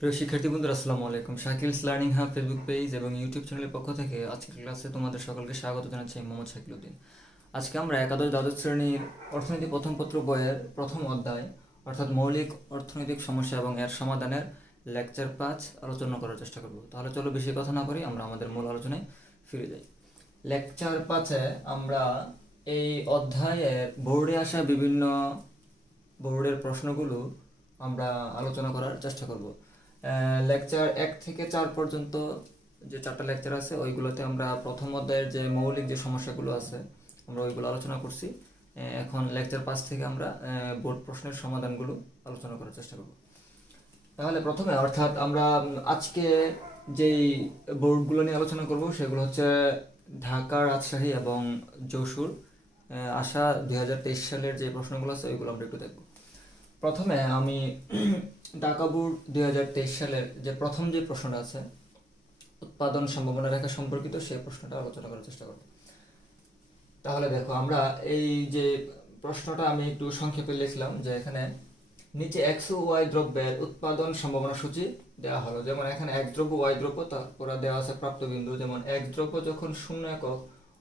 প্রিয় শিক্ষার্থী বন্ধুরা, আসসালামু আলাইকুম। শাকিলস লার্নিং হাব ফেসবুক পেজ এবং ইউটিউব চ্যানেলের পক্ষ থেকে আজকের ক্লাসে তোমাদের সকলকে স্বাগত জানাচ্ছি। আমি মোহাম্মদ শাকিলউদ্দিন। আজকে আমরা একাদশ দ্বাদশ শ্রেণীর অর্থনীতি প্রথম পত্র বইয়ের প্রথম অধ্যায় অর্থাৎ মৌলিক অর্থনৈতিক সমস্যা এবং এর সমাধানের লেকচার 5 আলোচনা করার চেষ্টা করব। তাহলে চলো বেশি কথা না করি, আমরা আমাদের মূল আলোচনায় ফিরে যাই। লেকচার 5-এ আমরা এই অধ্যায়ের বোর্ডে আসা বিভিন্ন বোর্ডের প্রশ্নগুলো আমরা আলোচনা করার চেষ্টা করব। লেকচার 1 থেকে 4 পর্যন্ত যে 4টা লেকচার আছে ওইগুলোতে আমরা প্রথম অধ্যায়ের যে মৌলিক যে সমস্যাগুলো আছে আমরা ওইগুলো আলোচনা করছি। এখন লেকচার 5 থেকে আমরা বোর্ড প্রশ্নের সমাধানগুলো আলোচনা করার চেষ্টা করব। তাহলে প্রথমে অর্থাৎ আমরা আজকে যেই বোর্ডগুলো নিয়ে আলোচনা করব সেগুলো হচ্ছে ঢাকা, রাজশাহী এবং যশোর আসা 2023 সালের যে প্রশ্নগুলো আছে ওইগুলো আমরা একটু দেখব। প্রথমে আমি ঢাকা বোর্ড 2023 সালের যে প্রথম যে প্রশ্নটা আছে উৎপাদন সম্ভাবনা রেখা সম্পর্কিত সেই প্রশ্নটা আলোচনা করার চেষ্টা করব। তাহলে দেখো, আমরা এই যে প্রশ্নটা আমি একটু সংক্ষেপে লিখলাম যে এখানে নিচে এক্স ও ওয়াই দ্রব্যের উৎপাদন সম্ভাবনা সূচি দেওয়া হলো। যেমন এখানে এক দ্রব্য ওয়াই দ্রব্য, তারপরে দেওয়া আছে প্রাপ্ত বিন্দু। যেমন এক দ্রব্য যখন 0 একক,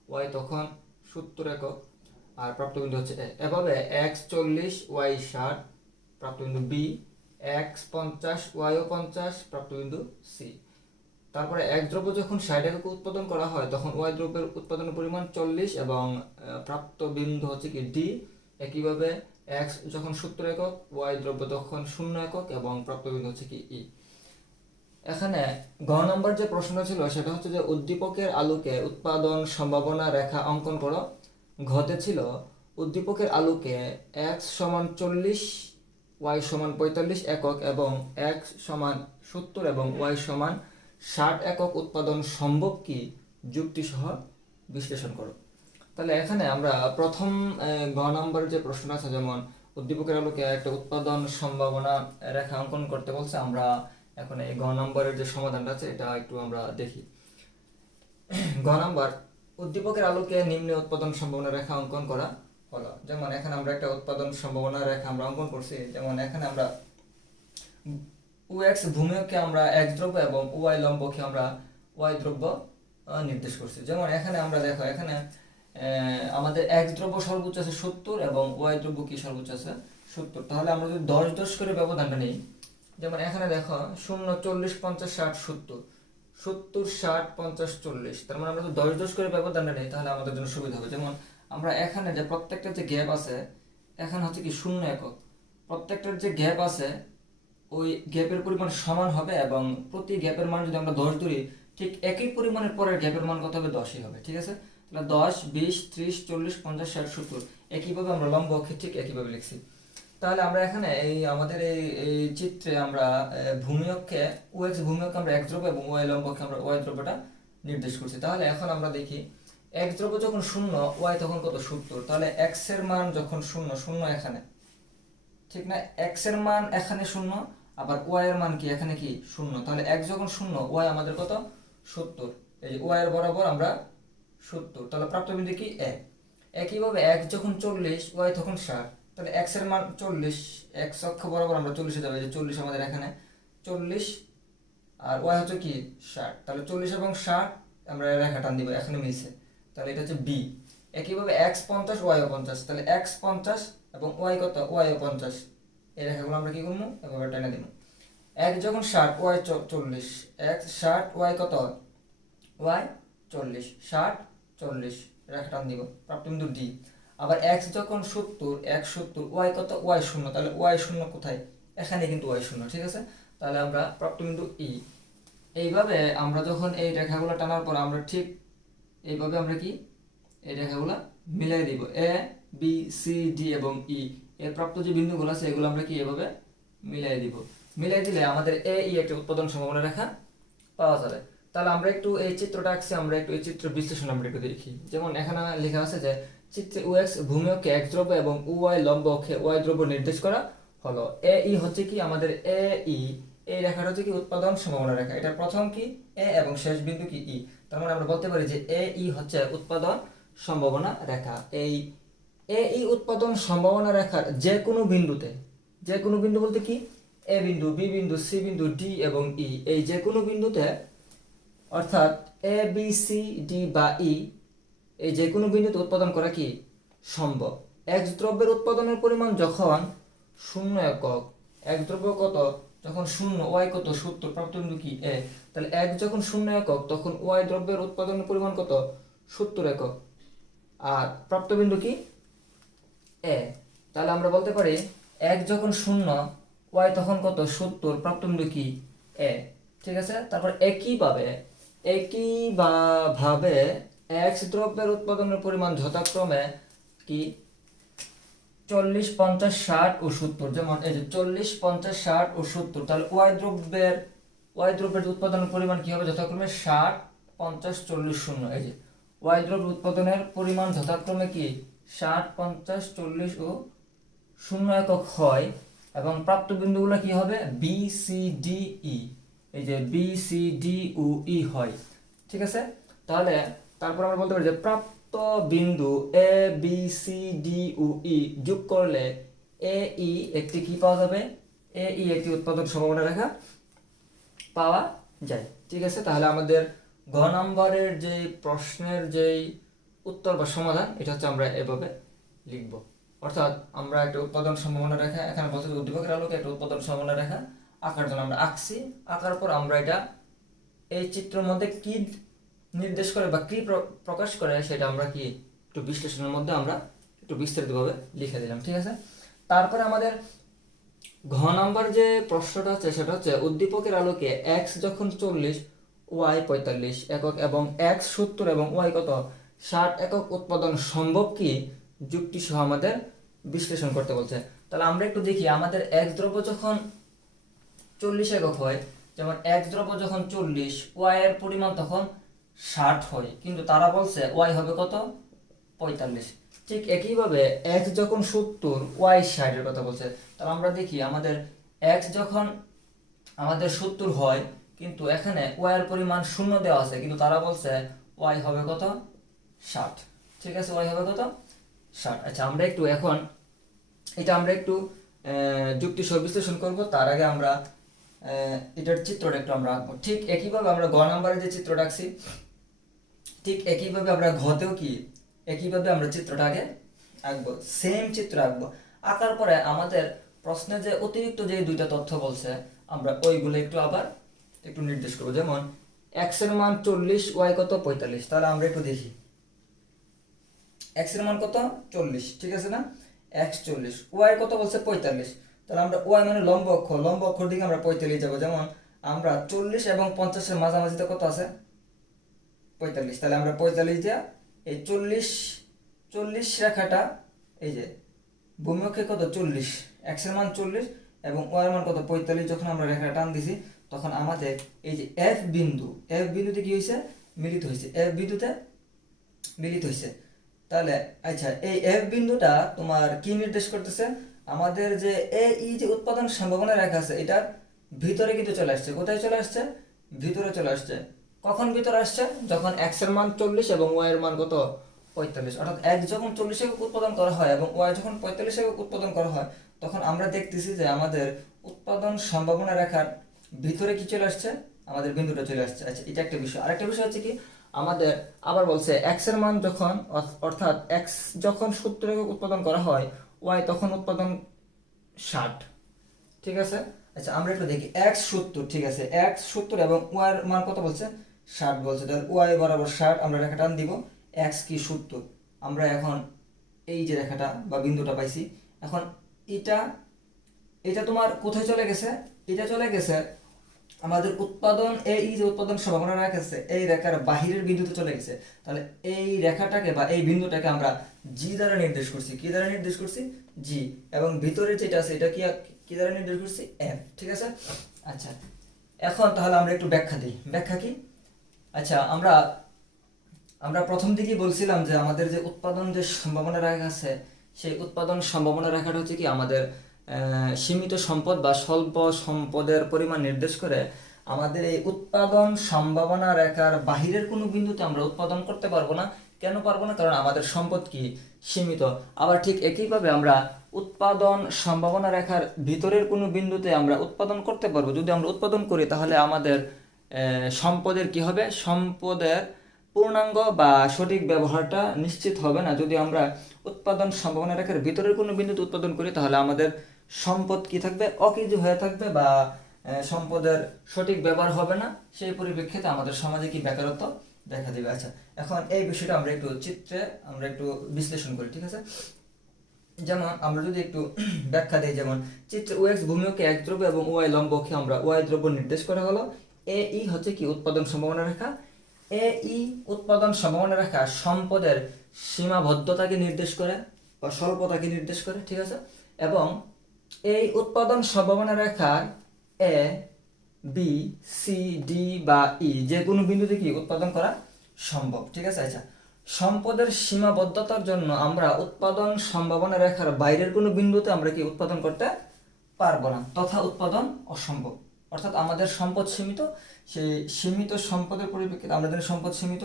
ওয়াই তখন 70 একক, আর প্রাপ্ত বিন্দু হচ্ছে এ। এভাবে এক্স 40, ওয়াই 60, প্রাপ্তবিন্দু বি, এক্স 50, ওয়াইও 50, প্রাপ্তবিন্দু সি। তারপরে এক দ্রব্য যখন 60 একক উৎপাদন করা হয় তখন ওয়াই দ্রব্যের উৎপাদনের পরিমাণ 40 এবং প্রাপ্ত বিন্দু হচ্ছে কি ডি। একইভাবে এক্স যখন 70 একক, ওয়াই দ্রব্য তখন 0 একক এবং প্রাপ্ত বিন্দু হচ্ছে কি ই। এখানে গ নম্বর যে প্রশ্ন ছিল সেটা হচ্ছে যে উদ্দীপকের আলোকে উৎপাদন সম্ভাবনা রেখা অঙ্কন করো। ঘতে ছিল উদ্দীপকের আলোকে এক্স সমান 40, ওয়াই সমান 45 একক এবং এক্স সমান 70 এবং ওয়াই সমান 60 একক উৎপাদন সম্ভব কি যুক্তি সহ বিশ্লেষণ করো। তাহলে এখানে আমরা প্রথম গ নম্বর যে প্রশ্ন আছে, যেমন উদ্দীপকের আলোকে একটা উৎপাদন সম্ভাবনা রেখা অঙ্কন করতে বলছে, আমরা এখন এই গ নম্বরের যে সমাধানটা আছে এটা একটু আমরা দেখি। গ নম্বর, উদ্দীপকের আলোকে নিম্নে উৎপাদন সম্ভাবনা রেখা অঙ্কন করা হলো। যেমন এখানে আমরা একটা উৎপাদন সম্ভাবনা রেখা আমরা অঙ্কন করছি। যেমন এখানে আমরা ওএক্স ভূমিকে আমরা এক্স দ্রব্য এবং ওয়াই লম্বকে আমরা ওয়াই দ্রব্য নির্দেশ করছি। যেমন এখানে আমরা দেখো, এখানে আমাদের এক্স দ্রব্য সর্বোচ্চ আছে 70 এবং ওয়াই দ্রব্য কি সর্বোচ্চ আছে 70। তাহলে আমরা যদি 10 করে ব্যবধানটা নিই, যেমন এখানে দেখো 0, 40, 50, 60, 70, 70, 60, 50, 40, তার মানে আমরা যদি 10 করে ব্যবধানটা নিই তাহলে আমাদের জন্য সুবিধা হবে। যেমন আমরা এখানে যে প্রত্যেকটা যে গ্যাপ আছে এখানে হচ্ছে কি 0 একক, প্রত্যেকটার যে গ্যাপ আছে ওই গ্যাপের পরিমাণ সমান হবে এবং প্রতি গ্যাপের মান যদি আমরা 10 ধরি ঠিক একই পরিমাণের পরের গ্যাপের মান কত হবে 10ই হবে। ঠিক আছে, তাহলে 10, 20, 30, 40, 50, 60, 70 একইভাবে আমরা লম্ব অক্ষে ঠিক একইভাবে লিখছি। তাহলে আমরা এখানে এই আমাদের এই চিত্রে আমরা ভূমি অক্ষে ওএক্স ভূমি অক্ষে আমরা এক্স দ্রব্য এবং ওয়াই লম্ব অক্ষে আমরা ওয়াই দ্রব্যটা নির্দেশ করছি। তাহলে এখন আমরা দেখি এক্স দ্রব্য যখন 0, ওয়াই তখন কত 70। তাহলে এক্স এর মান যখন 0, 0 এখানে, ঠিক না, এক্স এর মান এখানে 0, আবার ওয়াই এর মান কি এখানে কি 0। তাহলে এক্স যখন 0, ওয়াই আমাদের কত 70। এই যে ওয়াই এর বরাবর আমরা 70, তাহলে প্রাপ্ত বিন্দু কি এ। একইভাবে এক্স যখন 40, ওয়াই তখন 60। তাহলে এক্স এর মান 40, এক্স অক্ষ বরাবর আমরা 40-এ যাবো। এই যে 40 আমাদের এখানে 40 আর ওয়াই হচ্ছে কি 60। তাহলে 40 এবং 60 আমরা রেখা টান দিব, এখানে মিলছে, তাহলে এটা হচ্ছে বি। একইভাবে এক্স 50, ওয়াই 50, তাহলে এক্স 50 এবং ওয়াই কত ওয়াই 50, এই রেখাগুলো আমরা কি করবো এভাবে টেনে দিব। এক্স যখন 60, ওয়াই 40, এক্স 60, ওয়াই কত ওয়াই 40, 60, 40 রেখা টান দিব, প্রাপ্তবিন্দু ডি। আবার এক্স যখন 70, এক্স 70, ওয়াই কত ওয়াই 0, তাহলে ওয়াই 0 কোথায় এখানে কিন্তু ওয়াই 0। ঠিক আছে, তাহলে আমরা প্রাপ্তবিন্দু ই। এইভাবে আমরা যখন এই রেখাগুলো টানার পর আমরা ঠিক এইভাবে আমরা কি এই রেখাগুলো মিলাই দিব, এ বি সি ডি এবং ই এর প্রাপ্ত যে বিন্দুগুলো আছে এগুলো আমরা কি এভাবে মিলাই দিব। মিলাই দিলে আমাদের এ ই একটা উৎপাদন সম্ভাবনা রেখা পাওয়া যাবে। তাহলে আমরা একটু এই চিত্রটা আঁকছি, আমরা একটু এই চিত্র বিশ্লেষণ আমরা একটু দেখি। যেমন এখানে লেখা আছে যে চিত্রে ওএক্স ভূমি অক্ষে এক্স দ্রব্য এবং ওয়াই লম্ব অক্ষে ওয়াই দ্রব্য নির্দেশ করা হলো। এ ই হচ্ছে কি আমাদের এ ই, এই রেখাটা হচ্ছে কি উৎপাদন সম্ভাবনা রেখা। এটার প্রথম কি এ এবং শেষ বিন্দু কি ই। তার মানে আমরা বলতে পারি যে এ ই হচ্ছে উৎপাদন সম্ভাবনা রেখা। এই এ ই উৎপাদন সম্ভাবনা রেখার যে কোনো বিন্দুতে, যে কোনো বিন্দু বলতে কি এ বিন্দু, বি বিন্দু, সি বিন্দু, ডি এবং ই, এই যে কোনো বিন্দুতে অর্থাৎ এ বি সি ডি বা ই, এই যে কোনো বিন্দুতে উৎপাদন করা কি সম্ভব। এক্স দ্রব্যের উৎপাদনের পরিমাণ যখন 0 একক, এক দ্রব্য কত যখন 0, ওয়াই কত 70, প্রাপ্ত বিন্দু কি এ, তাহলে এক যখন 0 একক তখন ওয়াই দ্রব্যের উৎপাদনের পরিমাণ কত 70 একক, আর প্রাপ্ত বিন্দু কি এ। তাহলে আমরা বলতে পারি এক যখন 0, ওয়াই তখন কত 70, প্রাপ্ত বিন্দু কি এ। ঠিক আছে, তারপর একইভাবে এক্স দ্রব্যের উৎপাদনের পরিমাণ যথাক্রমে কি 40, 50, 60 ও 70, যেমন এই যে 40, 50, 60 ও 70, তাহলে ওয়াই দ্রব্যের উৎপাদনের পরিমাণ কি হবে যথাক্রমে 60, 50, 40, 0। এই যে ওয়াই দ্রব্য উৎপাদনের পরিমাণ যথাক্রমে কি 60, 50, 40 ও 0 একক হয়, এবং প্রাপ্ত বিন্দুগুলো কি হবে বি সি ডি ই, এই যে বি সি ডি ও ই হয়। ঠিক আছে, তাহলে তারপর আমরা বলতে পারি যে প্রাপ্ত বিন্দু এ বি সি ডি ও ই যোগ করলে এ ই একটি কি পাওয়া যাবে, এ ই একটি উৎপাদন সম্ভাবনা রেখা পাওয়া যায়। ঠিক আছে, তাহলে আমাদের ঘ নম্বরের যে প্রশ্নের যেই উত্তর বা সমাধান, এটা হচ্ছে আমরা এভাবে লিখব। অর্থাৎ আমরা একটা উৎপাদন সম্ভাবনা রেখা, এখানে বলতে উদ্দীপকের আলোকে একটা উৎপাদন সম্ভাবনা রেখা আঁকার জন্য আমরা আঁকছি, আঁকার পর আমরা এটা এই চিত্রের মধ্যে কি নির্দেশ করে বা কি প্রকাশ করে সেটা আমরা কি একটু বিশ্লেষণের মধ্যে আমরা একটু বিস্তারিতভাবে লিখে দিলাম। ঠিক আছে, তারপরে আমাদের ঘ নাম্বার যে প্রশ্নটা আছে সেটা হচ্ছে উদ্দীপকের আলোকে এক্স যখন 40, ওয়াই 45 একক এবং এক্স 70 এবং ওয়াই কত 60 একক উৎপাদন সম্ভব কি যুক্তি সহ আমাদের বিশ্লেষণ করতে বলছে। তাহলে আমরা একটু দেখি আমাদের এক্স দ্রব্য যখন 40 একক হয়, যেমন এক্স দ্রব্য যখন 40, ওয়াই এর পরিমাণ তখন 60 হয়, কিন্তু তারা বলছে ওয়াই হবে কত 45। ঠিক একইভাবে এক্স যখন 70, ওয়াই 60 এর কথা বলছে। তাহলে আমরা দেখি আমাদের এক্স যখন আমাদের 70 হয়, কিন্তু এখানে ওয়াই এর পরিমাণ 0 দেওয়া আছে, কিন্তু তারা বলছে ওয়াই হবে কত 60। ঠিক আছে, ওয়াই হবে কত 60। আচ্ছা, আমরা একটু এখন এটা আমরা একটু যুক্তি সহ বিশ্লেষণ করব। তার আগে আমরা এটার চিত্রটা একটু আমরা আঁকবো। ঠিক একইভাবে আমরা গ নাম্বারে যে চিত্রটা আঁকছি, ঠিক একইভাবে আমরা ঘতেও কি একইভাবে আমরা চিত্রটা আগে আঁকবো, সেম চিত্র আঁকবো। আঁকার পরে আমাদের প্রশ্নে যে অতিরিক্ত যে দুইটা তথ্য বলছে আমরা ওইগুলো একটু আবার একটু নির্দেশ করবো। যেমন এক্স এর মান 40, ওয়াই কত 45। তাহলে আমরা একটু দেখি এক্স এর মান কত 40, ঠিক আছে না, এক্স 40, ওয়াই কত বলছে 45। তাহলে আমরা ওয়াই মানে লম্ব অক্ষ দিকে আমরা 45 যাবো। যেমন আমরা 40 এবং 50 এর মাঝামাঝিতে কত আছে 45। তাহলে আমরা 45 দিয়া এই 40 রেখাটা, এই যে ভূমিঅক্ষে কত 40, এক্স এর মান 40 এবং ওয়াই এর মান কত 45, যখন আমরা রেখাটা টান দিছি তখন আমাদের এই যে এফ বিন্দুতে কি হয়েছে মিলিত হয়েছে, এফ বিন্দুতে মিলিত হয়েছে। তাহলে আচ্ছা, এই এফ বিন্দুটা তোমার কি নির্দেশ করতেছে, আমাদের যে এ ই যে উৎপাদন সম্ভাবনা রেখা আছে এটার ভিতরে কিন্তু চলে আসছে। কোথায় চলে আসছে, ভিতরে চলে আসছে। কখন ভিতরে আসছে, যখন এক্স এর মান 40 এবং ওয়াই এর মান কত 45। অর্থাৎ এক্স যখন 40 একক উৎপাদন করা হয় এবং ওয়াই যখন 45 একক উৎপাদন করা হয়, তখন আমরা দেখতেছি যে আমাদের উৎপাদন সম্ভাবনা রেখার ভিতরে কি চলে আসছে, আমাদের বিন্দুটা চলে আসছে। আচ্ছা, এটা একটা বিষয়। আরেকটা বিষয় হচ্ছে কি, আমাদের আবার বলছে এক্স এর মান যখন, অর্থাৎ এক্স যখন 70 একক উৎপাদন করা হয়, ওয়াই তখন উৎপাদন 60। ঠিক আছে, আচ্ছা আমরা একটু দেখি এক্স 70, ঠিক আছে, এক্স 70 এবং ওয়াই এর মান কত বলছে 60 বলছে। তাহলে ওয়াই বরাবর 60 আমরা রেখা টান দিব, এক্স কি 70। আমরা এখন এই যে রেখাটা বা বিন্দুটা পাইছি, এখন এটা তোমার কোথায় চলে গেছে, এটা চলে গেছে আমাদের উৎপাদন এই যে উৎপাদন সম্ভাবনা রেখা আছে এই রেখার বাহিরের বিন্দুতে চলে গেছে। তাহলে এই রেখাটাকে বা এই বিন্দুটাকে আমরা জি দ্বারা নির্দেশ করছি। কি দ্বারা নির্দেশ করছি, জি। এবং ভিতরে যেটা আছে এটা কি দ্বারা নির্দেশ করছি, এফ। ঠিক আছে, আচ্ছা এখন তাহলে আমরা একটু ব্যাখ্যা দিই। ব্যাখ্যা কি, আচ্ছা আমরা প্রথম দিকেই বলছিলাম যে আমাদের যে উৎপাদন যে সম্ভাবনা রেখা আছে, সেই উৎপাদন সম্ভাবনা রেখাটা হচ্ছে কি আমাদের সীমিত সম্পদ বা স্বল্প সম্পদের পরিমাণ নির্দেশ করে। আমাদের এই উৎপাদন সম্ভাবনা রেখার বাহিরের কোনো বিন্দুতে আমরা উৎপাদন করতে পারবো না, কেন পারবো না? কারণ আমাদের সম্পদ কি সীমিত। আবার ঠিক একইভাবে আমরা উৎপাদন সম্ভাবনা রেখার ভিতরের কোনো বিন্দুতে আমরা উৎপাদন করতে পারবো। যদি আমরা উৎপাদন করি তাহলে আমাদের সম্পদের কি হবে? সম্পদের পূর্ণাঙ্গ বা সঠিক ব্যবহারটা নিশ্চিত হবে না। যদি আমরা উৎপাদন সম্ভাবনা রেখার ভিতরের কোনো বিন্দুতে উৎপাদন করি তাহলে আমাদের সম্পদ কি থাকবে? অকেজু হয়ে থাকবে বা সম্পদের সঠিক ব্যবহার হবে না। সেই পরিপ্রেক্ষিতে আমাদের সমাজে কি বেকারত্ব দেখা দিবে। আচ্ছা, এখন এই বিষয়টা আমরা একটু চিত্রে আমরা একটু বিশ্লেষণ করি, ঠিক আছে? যেমন আমরা যদি একটু ব্যাখ্যা দিই, যেমন চিত্রে ওএক্স ভূমিকে এক দ্রব্য এবং ওয়াই লম্বকে আমরা ওয়াই দ্রব্য নির্দেশ করা হলো। এ ই হচ্ছে কি উৎপাদন সম্ভাবনা রেখা। এ ই উৎপাদন সম্ভাবনা রেখা সম্পদের সীমাবদ্ধতাকে নির্দেশ করে বা স্বল্পতাকে নির্দেশ করে, ঠিক আছে? এবং এই উৎপাদন সম্ভাবনা রেখার এ বি সি ডি বা ই যে কোনো বিন্দুতে কি উৎপাদন করা সম্ভব, ঠিক আছে? আচ্ছা, সম্পদের সীমাবদ্ধতার জন্য আমরা উৎপাদন সম্ভাবনা রেখার বাইরের কোনো বিন্দুতে আমরা কি উৎপাদন করতে পারবো না, তথা উৎপাদন অসম্ভব। অর্থাৎ আমাদের সম্পদ সীমিত, সেই সীমিত সম্পদের পরিপ্রেক্ষিতে আমাদের সম্পদ সীমিত,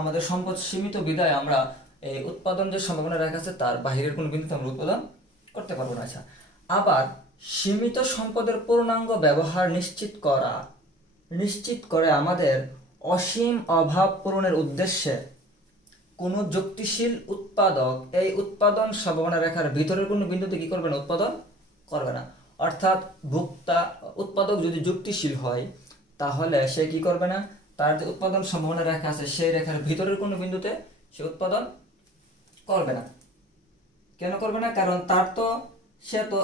আমাদের সম্পদ সীমিত বিধায় আমরা এই উৎপাদন যে সম্ভাবনা রেখা আছে তার বাহিরের কোনো বিন্দুতে আমরা উৎপাদন করতে পারবো না। আচ্ছা, আবার সীমিত সম্পদের পূর্ণাঙ্গ ব্যবহার নিশ্চিত করে আমাদের অসীম অভাব পূরণের উদ্দেশ্যে কোনো যুক্তিশীল উৎপাদক এই উৎপাদন সম্ভাবনা রেখার ভিতরের কোনো বিন্দুতে কি করবে না? উৎপাদন করবে না। অর্থাৎ উৎপাদক যদি যুক্তিশীল হয় তাহলে সে কি করবে না? তার যে উৎপাদন সম্ভাবনা রেখা আছে সেই রেখার ভিতরের কোনো বিন্দুতে সে উৎপাদন করবে না। কেন করবে না? কারণ সে তো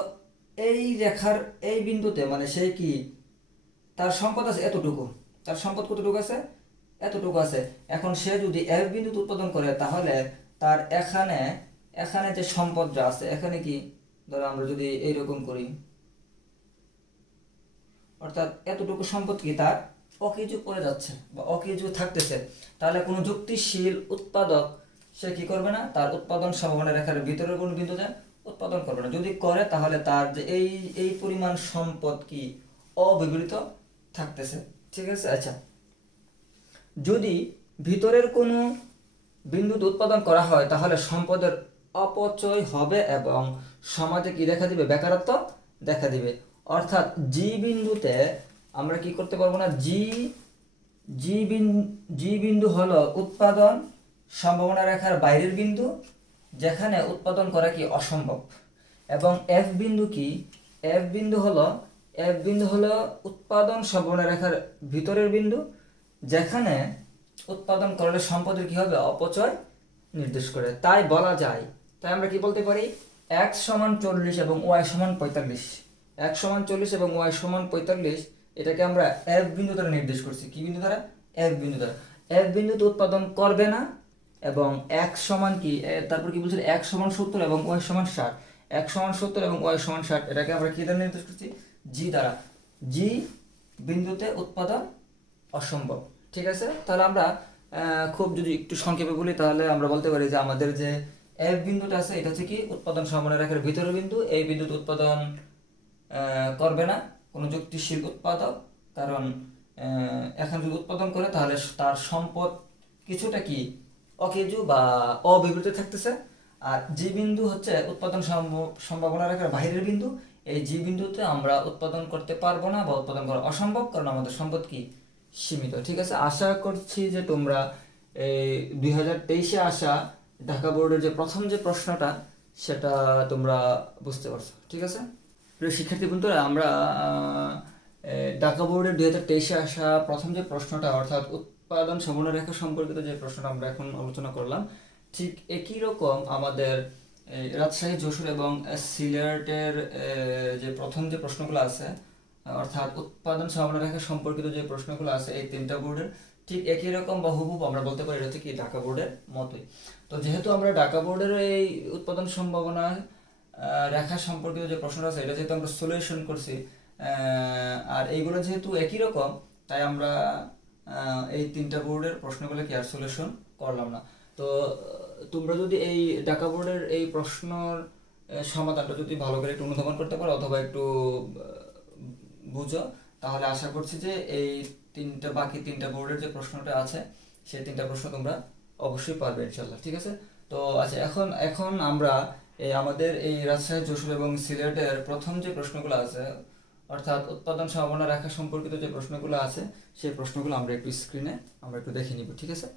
এই রেখার এই বিন্দুতে, মানে সে কি তার সম্পদ আছে এতটুকু, তার সম্পদ কতটুকু আছে? এতটুকু আছে। এখন সে যদি এফ বিন্দুতে উৎপাদন করে তাহলে তার এখানে যে সম্পদটা আছে, এখানে কি ধরো আমরা যদি এইরকম করি, অর্থাৎ এতটুকু সম্পদ কি তার অকেজু পড়ে যাচ্ছে বা অকেজু থাকতেছে, তাহলে কোনো যুক্তিশীল উৎপাদক সে কি করবে না? তার উৎপাদন সম্ভাবনা রেখার ভিতরের কোনো বিন্দুতে উৎপাদন করবে না। যদি করে তাহলে তার যে এই পরিমাণ সম্পদ কি অবিবৃত থাকতেছে, ঠিক আছে? আচ্ছা, যদি ভিতরের কোনো বিন্দুতে উৎপাদন করা হয় তাহলে সম্পদের অপচয় হবে এবং সমাজে কি দেখা দিবে? বেকারত্ব দেখা দিবে। অর্থাৎ জি বিন্দুতে আমরা কি করতে পারবো না? জি বিন্দু হলো উৎপাদন সম্ভাবনা রেখার বাইরের বিন্দু, যেখানে উৎপাদন করা কি অসম্ভব। এবং এফ বিন্দু কি? এফ বিন্দু হলো উৎপাদন সম্ভাবনা রেখার ভিতরের বিন্দু, যেখানে উৎপাদন করলে সম্পদের কি হবে? অপচয় নির্দেশ করে। তাই আমরা কি বলতে পারি? x সমান 40 এবং y সমান 45। x সমান 40 এবং y সমান 45 এটাকে আমরা f বিন্দু দ্বারা নির্দেশ করছি। কি বিন্দু দ্বারা? f বিন্দু দ্বারা। f বিন্দুতে উৎপাদন করবে না এবং x সমান কি? তারপর কি বলছিল? x সমান 70 এবং y সমান 60। x সমান 70 এবং y সমান 60 এটাকে আমরা কি দ্বারা নির্দেশ করছি? g দ্বারা। g বিন্দুতে উৎপাদন অসম্ভব, ঠিক আছে? তাহলে আমরা খুব যদি একটু সংক্ষেপে বলি তাহলে আমরা বলতে পারি যে আমাদের যে এফ বিন্দুটা আছে এটা হচ্ছে কি উৎপাদন সম্ভাবনা রেখার ভিতরের বিন্দু। এই বিন্দুতে উৎপাদন করবে না কোনো যুক্তিশীল উৎপাদক, কারণ এখন যদি উৎপাদন করে তাহলে তার সম্পদ কিছুটা কি অকেজু বা অবিবৃত থাকতেছে। আর জি বিন্দু হচ্ছে উৎপাদন সম্ভাবনা রেখার বাইরের বিন্দু। এই জি বিন্দুতে আমরা উৎপাদন করতে পারবো না বা উৎপাদন করা অসম্ভব, কারণ আমাদের সম্পদ কি সীমিত, ঠিক আছে? আশা করছি যে তোমরা এই 2023-এ আসা ঢাকা বোর্ডের যে প্রথম যে প্রশ্নটা সেটা তোমরা বুঝতে পারছো, ঠিক আছে? প্রিয় শিক্ষার্থী বন্ধুরা, আমরা ঢাকা বোর্ডের 2023-এ আসা প্রথম যে প্রশ্নটা, অর্থাৎ উৎপাদন সম্ভাবনা রেখা সম্পর্কিত যে প্রশ্নটা আমরা এখন আলোচনা করলাম, ঠিক একই রকম আমাদের রাজশাহী, যশোর এবং সিলেটের যে প্রথম যে প্রশ্নগুলো আছে, অর্থাৎ উৎপাদন সম্ভাবনা রেখা সম্পর্কিত যে প্রশ্নগুলো আছে এই তিনটা বোর্ডের ঠিক একই রকম বা হুবহুব আমরা বলতে পারি এটা হচ্ছে কি ঢাকা বোর্ডের মতোই। তো যেহেতু আমরা ঢাকা বোর্ডের এই উৎপাদন সম্ভাবনা রেখা সম্পর্কিত যে প্রশ্নটা আছে এটা যেহেতু আমরা সলিউশন করছি, আর এইগুলো যেহেতু একই রকম, তাই আমরা এই তিনটা বোর্ডের প্রশ্নগুলো কি আর সলিউশন করলাম না। তো তোমরা যদি এই ঢাকা বোর্ডের এই প্রশ্নর সমাধানটা যদি ভালো করে একটু অনুধাবন করতে পারো অথবা একটু বুঝো, তাহলে আশা করছি যে এই বাকি তিনটা বোর্ডের যে প্রশ্নটা আছে সেই তিনটা প্রশ্ন তোমরা অবশ্যই পারবে ইনশাল্লাহ, ঠিক আছে। তো আচ্ছা, এখন এখন আমরা এই আমাদের এই রাজশাহী, যশোর এবং সিলেটের প্রথম যে প্রশ্নগুলো আছে, অর্থাৎ উৎপাদন সম্ভাবনা রেখা সম্পর্কিত যে প্রশ্নগুলো আছে, সেই প্রশ্নগুলো আমরা একটু স্ক্রিনে আমরা একটু দেখে নিব, ঠিক আছে।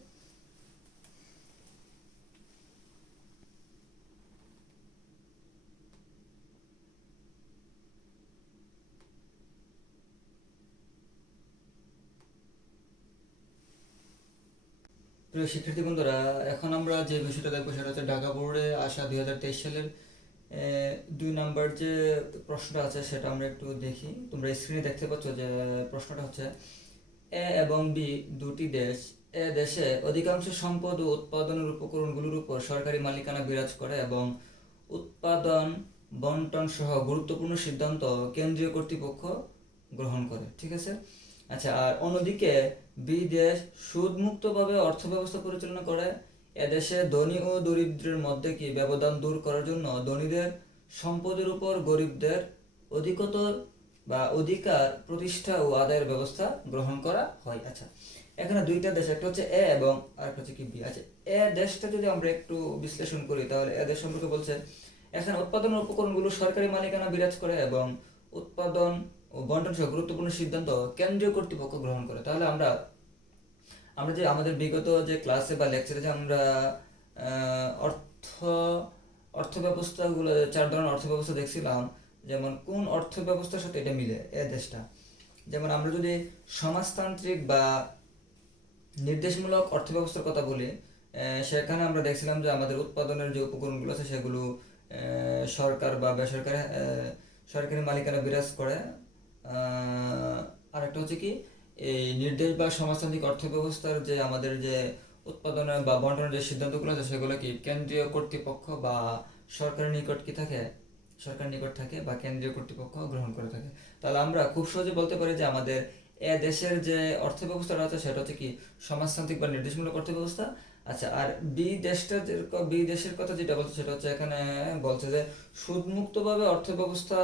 প্রিয় শিক্ষার্থী বন্ধুরা, এখন আমরা যে বিষয়টা দেখবো সেটা হচ্ছে ঢাকা বোর্ডে আসা 2023 সালের 2 নাম্বার যে প্রশ্নটা আছে সেটা আমরা একটু দেখি। তোমরা স্ক্রিনে দেখতে পাচ্ছ যে প্রশ্নটা হচ্ছে, এ এবং বি দুটি দেশ, এ দেশে অধিকাংশ সম্পদ ও উৎপাদনের উপকরণগুলোর উপর সরকারি মালিকানা বিরাজ করে এবং উৎপাদন বন্টন সহ গুরুত্বপূর্ণ সিদ্ধান্ত কেন্দ্রীয় কর্তৃপক্ষ গ্রহণ করে, ঠিক আছে। আচ্ছা, আর অন্যদিকে বিদেশ সুদমুক্তভাবে অর্থব্যবস্থা পরিচালনা করে। এদেশে ধনী ও দরিদ্রের মধ্যে কি ব্যবধান দূর করার জন্য ধনীদের সম্পদের উপর গরিবদের অধিকতর বা অধিকার প্রতিষ্ঠা ও আদায়ের ব্যবস্থা গ্রহণ করা হয়। আচ্ছা, এখানে দুইটা দেশ, একটা হচ্ছে এ এবং আরেকটা হচ্ছে কি বি। আচ্ছা, এ দেশটা যদি আমরা একটু বিশ্লেষণ করি তাহলে এ দেশ সম্পর্কে বলছে, এখানে উৎপাদন উপকরণগুলো সরকারি মালিকানা বিরাজ করে এবং উৎপাদন ও বন্টন সহ গুরুত্বপূর্ণ সিদ্ধান্ত কেন্দ্রীয় কর্তৃপক্ষ গ্রহণ করে। তাহলে আমরা আমরা যে আমাদের বিগত যে ক্লাসে বা লেকচারে যে আমরা অর্থ অর্থ ব্যবস্থাগুলো 4 ধরনের অর্থ ব্যবস্থা দেখছিলাম, যেমন কোন অর্থ ব্যবস্থার সাথে এটা মিলে এ দেশটা। যেমন আমরা যদি সমাজতান্ত্রিক বা নির্দেশমূলক অর্থ ব্যবস্থার কথা বলি, সেখানে আমরা দেখছিলাম যে আমাদের উৎপাদনের যে উপকরণগুলো আছে সেগুলো সরকার বা বেসরকারি সরকারি মালিকানা বিরাজ করে। আর একটা হচ্ছে কি, এই নির্দেশ বা সমাজতান্ত্রিক অর্থ ব্যবস্থার যে আমাদের যে উৎপাদনের বা বন্টনের যে সিদ্ধান্তগুলো আছে সেগুলো কি কেন্দ্রীয় কর্তৃপক্ষ বা সরকারের নিকট কি থাকে, সরকারের নিকট থাকে বা কেন্দ্রীয় কর্তৃপক্ষ গ্রহণ করে থাকে। তাহলে আমরা খুব সহজে বলতে পারি যে আমাদের এ দেশের যে অর্থ ব্যবস্থাটা আছে সেটা হচ্ছে কি সমাজতান্ত্রিক বা নির্দেশমূলক অর্থ ব্যবস্থা। আচ্ছা, আর বি দেশের কথা যেটা বলছে সেটা হচ্ছে এখানে বলছে যে সুদমুক্তভাবে অর্থ ব্যবস্থা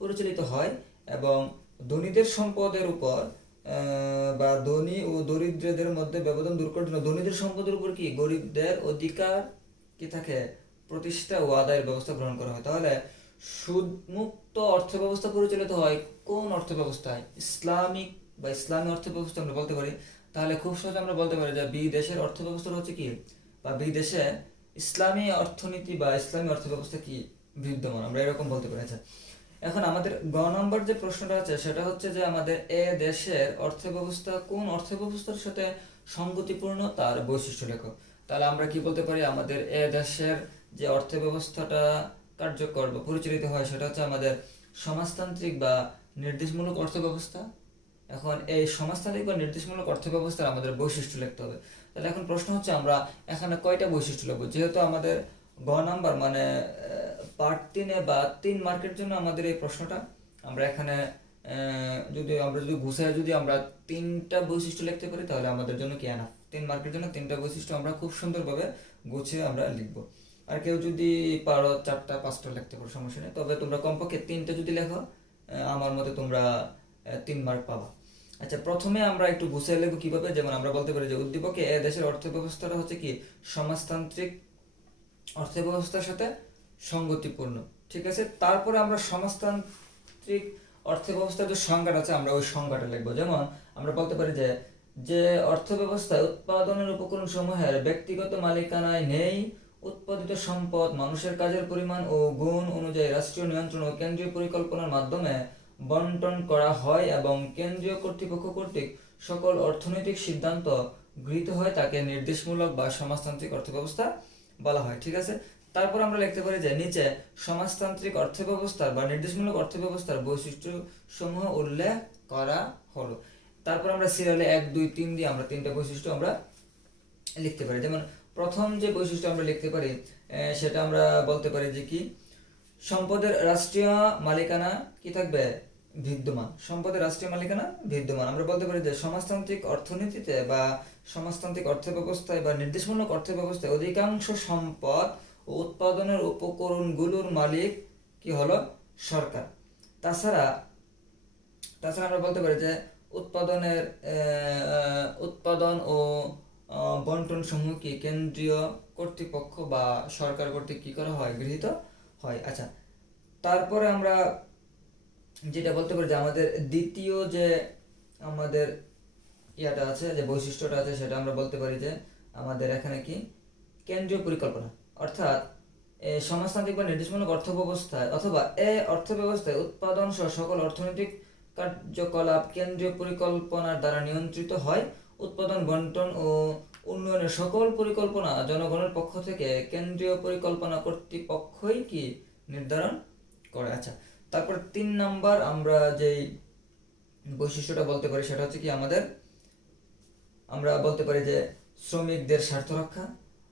পরিচালিত হয় এবং ধনীদের সম্পদের উপর বা ধনী ও দরিদ্রদের মধ্যে ব্যবধান দূর করার জন্য ধনীদের সম্পদের উপর কি গরিবদের অধিকার কি থাকে প্রতিষ্ঠা ও আদায়ের ব্যবস্থা গ্রহণ করা হয়। তাহলে সুদমুক্ত অর্থ ব্যবস্থা পরিচালিত হয় কোন অর্থ ব্যবস্থায়? ইসলামিক বা ইসলামী অর্থ ব্যবস্থা আমরা বলতে পারি। তাহলে খুব সহজে আমরা বলতে পারি যে বি দেশের অর্থ ব্যবস্থা হচ্ছে কি, বা বি দেশে ইসলামী অর্থনীতি বা ইসলামী অর্থ ব্যবস্থা কি বিদ্যমান, আমরা এরকম বলতে পারি। আচ্ছা, এখন আমাদের নম্বর যে প্রশ্নটা আছে সেটা হচ্ছে যে আমাদের এ দেশের অর্থ ব্যবস্থা কোন অর্থ ব্যবস্থার সাথে সঙ্গতিপূর্ণ, তার বৈশিষ্ট্য লেখো। তাহলে আমরা কি বলতে পারি, আমাদের এ দেশের যে অর্থ ব্যবস্থাটা কার্যকর বা পরিচালিত হয় সেটা হচ্ছে আমাদের সমাজতান্ত্রিক বা নির্দেশমূলক অর্থ ব্যবস্থা। এখন এই সমাজতান্ত্রিক বা নির্দেশমূলক অর্থ ব্যবস্থার আমাদের বৈশিষ্ট্য লিখতে হবে। তাহলে এখন প্রশ্ন হচ্ছে আমরা এখানে কয়টা বৈশিষ্ট্য লিখবো, যেহেতু আমাদের নাম্বার মানে পার্ট 3-এ বা 3 মার্কের জন্য আমাদের এই প্রশ্নটা, আমরা এখানে যদি গুছায় যদি আমরা 3টা বৈশিষ্ট্য লিখতে পারি তাহলে আমাদের জন্য কি এনাফ। 3 মার্কের জন্য 3টা বৈশিষ্ট্য আমরা খুব সুন্দরভাবে গুছিয়ে আমরা লিখবো। আর কেউ যদি পারো 4টা 5টা লিখতে পারো, সমস্যা নেই, তবে তোমরা কমপক্ষে 3টা যদি লেখো আমার মতে তোমরা 3 মার্ক পাবা। আচ্ছা, প্রথমে আমরা একটু গুছিয়ে লিখবো কিভাবে। যেমন আমরা বলতে পারি যে উদ্দীপকে এ দেশের অর্থ ব্যবস্থাটা হচ্ছে কি সমাজতান্ত্রিক অর্থ ব্যবস্থার সাথে সঙ্গতিপূর্ণ, ঠিক আছে। তারপরে আমরা সমাজতান্ত্রিক অর্থ ব্যবস্থার যে সংজ্ঞাটা আছে আমরা ওই সংজ্ঞাটা লিখবো। যেমন আমরা বলতে পারি যে যে অর্থ ব্যবস্থায় উৎপাদনের উপকরণ সমূহের ব্যক্তিগত মালিকানায় নেই, উৎপাদিত সম্পদ মানুষের কাজের পরিমাণ ও গুণ অনুযায়ী রাষ্ট্রীয় নিয়ন্ত্রণ ও কেন্দ্রীয় পরিকল্পনার মাধ্যমে বন্টন করা হয় এবং কেন্দ্রীয় কর্তৃপক্ষ কর্তৃক সকল অর্থনৈতিক সিদ্ধান্ত গৃহীত হয়, তাকে নির্দেশমূলক বা সমাজতান্ত্রিক অর্থ ব্যবস্থা বলা হয়, ঠিক আছে। তারপর আমরা লিখতে পারি যে নিচে সমাজতান্ত্রিক অর্থ ব্যবস্থার বা নির্দেশমূলক অর্থ ব্যবস্থার বৈশিষ্ট্য সমূহ উল্লেখ করা হলো। তারপর আমরা সিরিয়ালে 1 2 3 দিয়ে আমরা 3টা বৈশিষ্ট্য আমরা লিখতে পারি। যেমন প্রথম যে বৈশিষ্ট্য আমরা লিখতে পারি সেটা আমরা বলতে পারি যে কি সম্পদের রাষ্ট্রীয় মালিকানা কি থাকবে বিদ্যমান, সম্পদের রাষ্ট্রীয় মালিকানা বিদ্যমান। আমরা বলতে পারি যে সমাজতান্ত্রিক অর্থনীতিতে বা সমাজতান্ত্রিক অর্থ ব্যবস্থায় বা নির্দেশমূলক অর্থ ব্যবস্থায় অধিকাংশ সম্পদ ও উৎপাদনের উপকরণগুলোর মালিক কি হলো সরকার। তাছাড়া তাছাড়া আমরা বলতে পারি যে উৎপাদন ও বন্টন সমূহ কি কেন্দ্রীয় কর্তৃপক্ষ বা সরকার কর্তৃক কি করা হয়, গৃহীত হয়। আচ্ছা, তারপরে আমরা যেটা বলতে পারি যে আমাদের দ্বিতীয় যে আমাদের ইয়াটা আছে, যে বৈশিষ্ট্যটা আছে, সেটা আমরা বলতে পারি যে আমাদের এখানে কি কেন্দ্রীয় পরিকল্পনা, অর্থাৎ সমাজতান্ত্রিক বা নির্দেশমূলক অর্থ ব্যবস্থায় অথবা অর্থ ব্যবস্থায় উৎপাদন সহ সকল অর্থনৈতিক কার্যকলাপ কেন্দ্রীয় পরিকল্পনার দ্বারা নিয়ন্ত্রিত হয়। উৎপাদন, বন্টন ও উন্নয়নের সকল পরিকল্পনা জনগণের পক্ষ থেকে কেন্দ্রীয় পরিকল্পনা কর্তৃপক্ষই কি নির্ধারণ করে। আচ্ছা, তারপর 3 নাম্বার আমরা যেই বৈশিষ্ট্যটা বলতে পারি সেটা হচ্ছে কি আমরা বলতে পারি যে শ্রমিকদের স্বার্থ রক্ষা,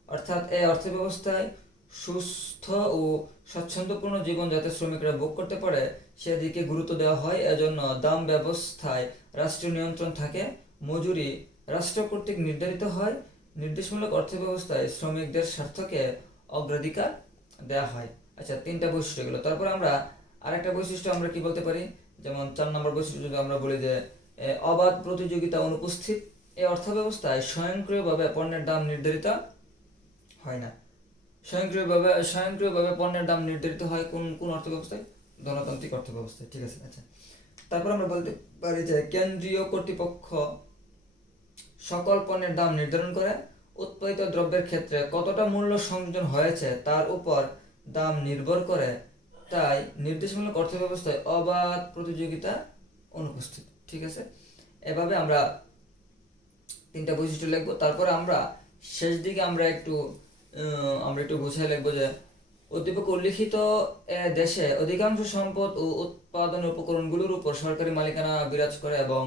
অর্থাৎ এই অর্থব্যবস্থায় সুস্থ ও স্বাচ্ছন্দ্যপূর্ণ জীবন যাতে শ্রমিকরা ভোগ করতে পারে সেদিকে গুরুত্ব দেওয়া হয়। এজন্য দাম ব্যবস্থায় রাষ্ট্রীয় নিয়ন্ত্রণ থাকে, মজুরি রাষ্ট্র কর্তৃক নির্ধারিত হয়, নির্দেশমূলক অর্থব্যবস্থায় শ্রমিকদের স্বার্থকে অগ্রাধিকার দেওয়া হয়। আচ্ছা, 3টা বৈশিষ্ট্য এগুলো। তারপর আমরা আরেকটা বৈশিষ্ট্য আমরা কি বলতে পারি, যেমন 4 নম্বর বৈশিষ্ট্য যদি আমরা বলি যে অবাধ প্রতিযোগিতা অনুপস্থিত। এই অর্থব্যবস্থায় স্বয়ংক্রিয়ভাবে পণ্যের দাম নির্ধারিত হয় না। স্বয়ংক্রিয়ভাবে পণ্যের দাম নির্ধারিত হয় কোন অর্থব্যবস্থায়? ধনতান্ত্রিক অর্থব্যবস্থায়। ঠিক আছে। আচ্ছা, তারপর আমরা বলতে পারি যে কেন্দ্রীয় কর্তৃপক্ষ সকল পণ্যের দাম নির্ধারণ করে। উৎপাদিত দ্রব্যের ক্ষেত্রে কতটা মূল্য সংযোজন হয়েছে তার উপর দাম নির্ভর করে, তাই নির্দেশমূলক অর্থব্যবস্থায় অবাধ প্রতিযোগিতা অনুপস্থিত। ঠিক আছে, এভাবে আমরা 3টা বৈশিষ্ট্য লিখবো। তারপরে আমরা শেষ দিকে আমরা একটু গুছিয়ে লিখবো যে উদ্দীপক উল্লিখিত দেশে অধিকাংশ সম্পদ ও উৎপাদন উপকরণগুলোর উপর সরকারি মালিকানা বিরাজ করে এবং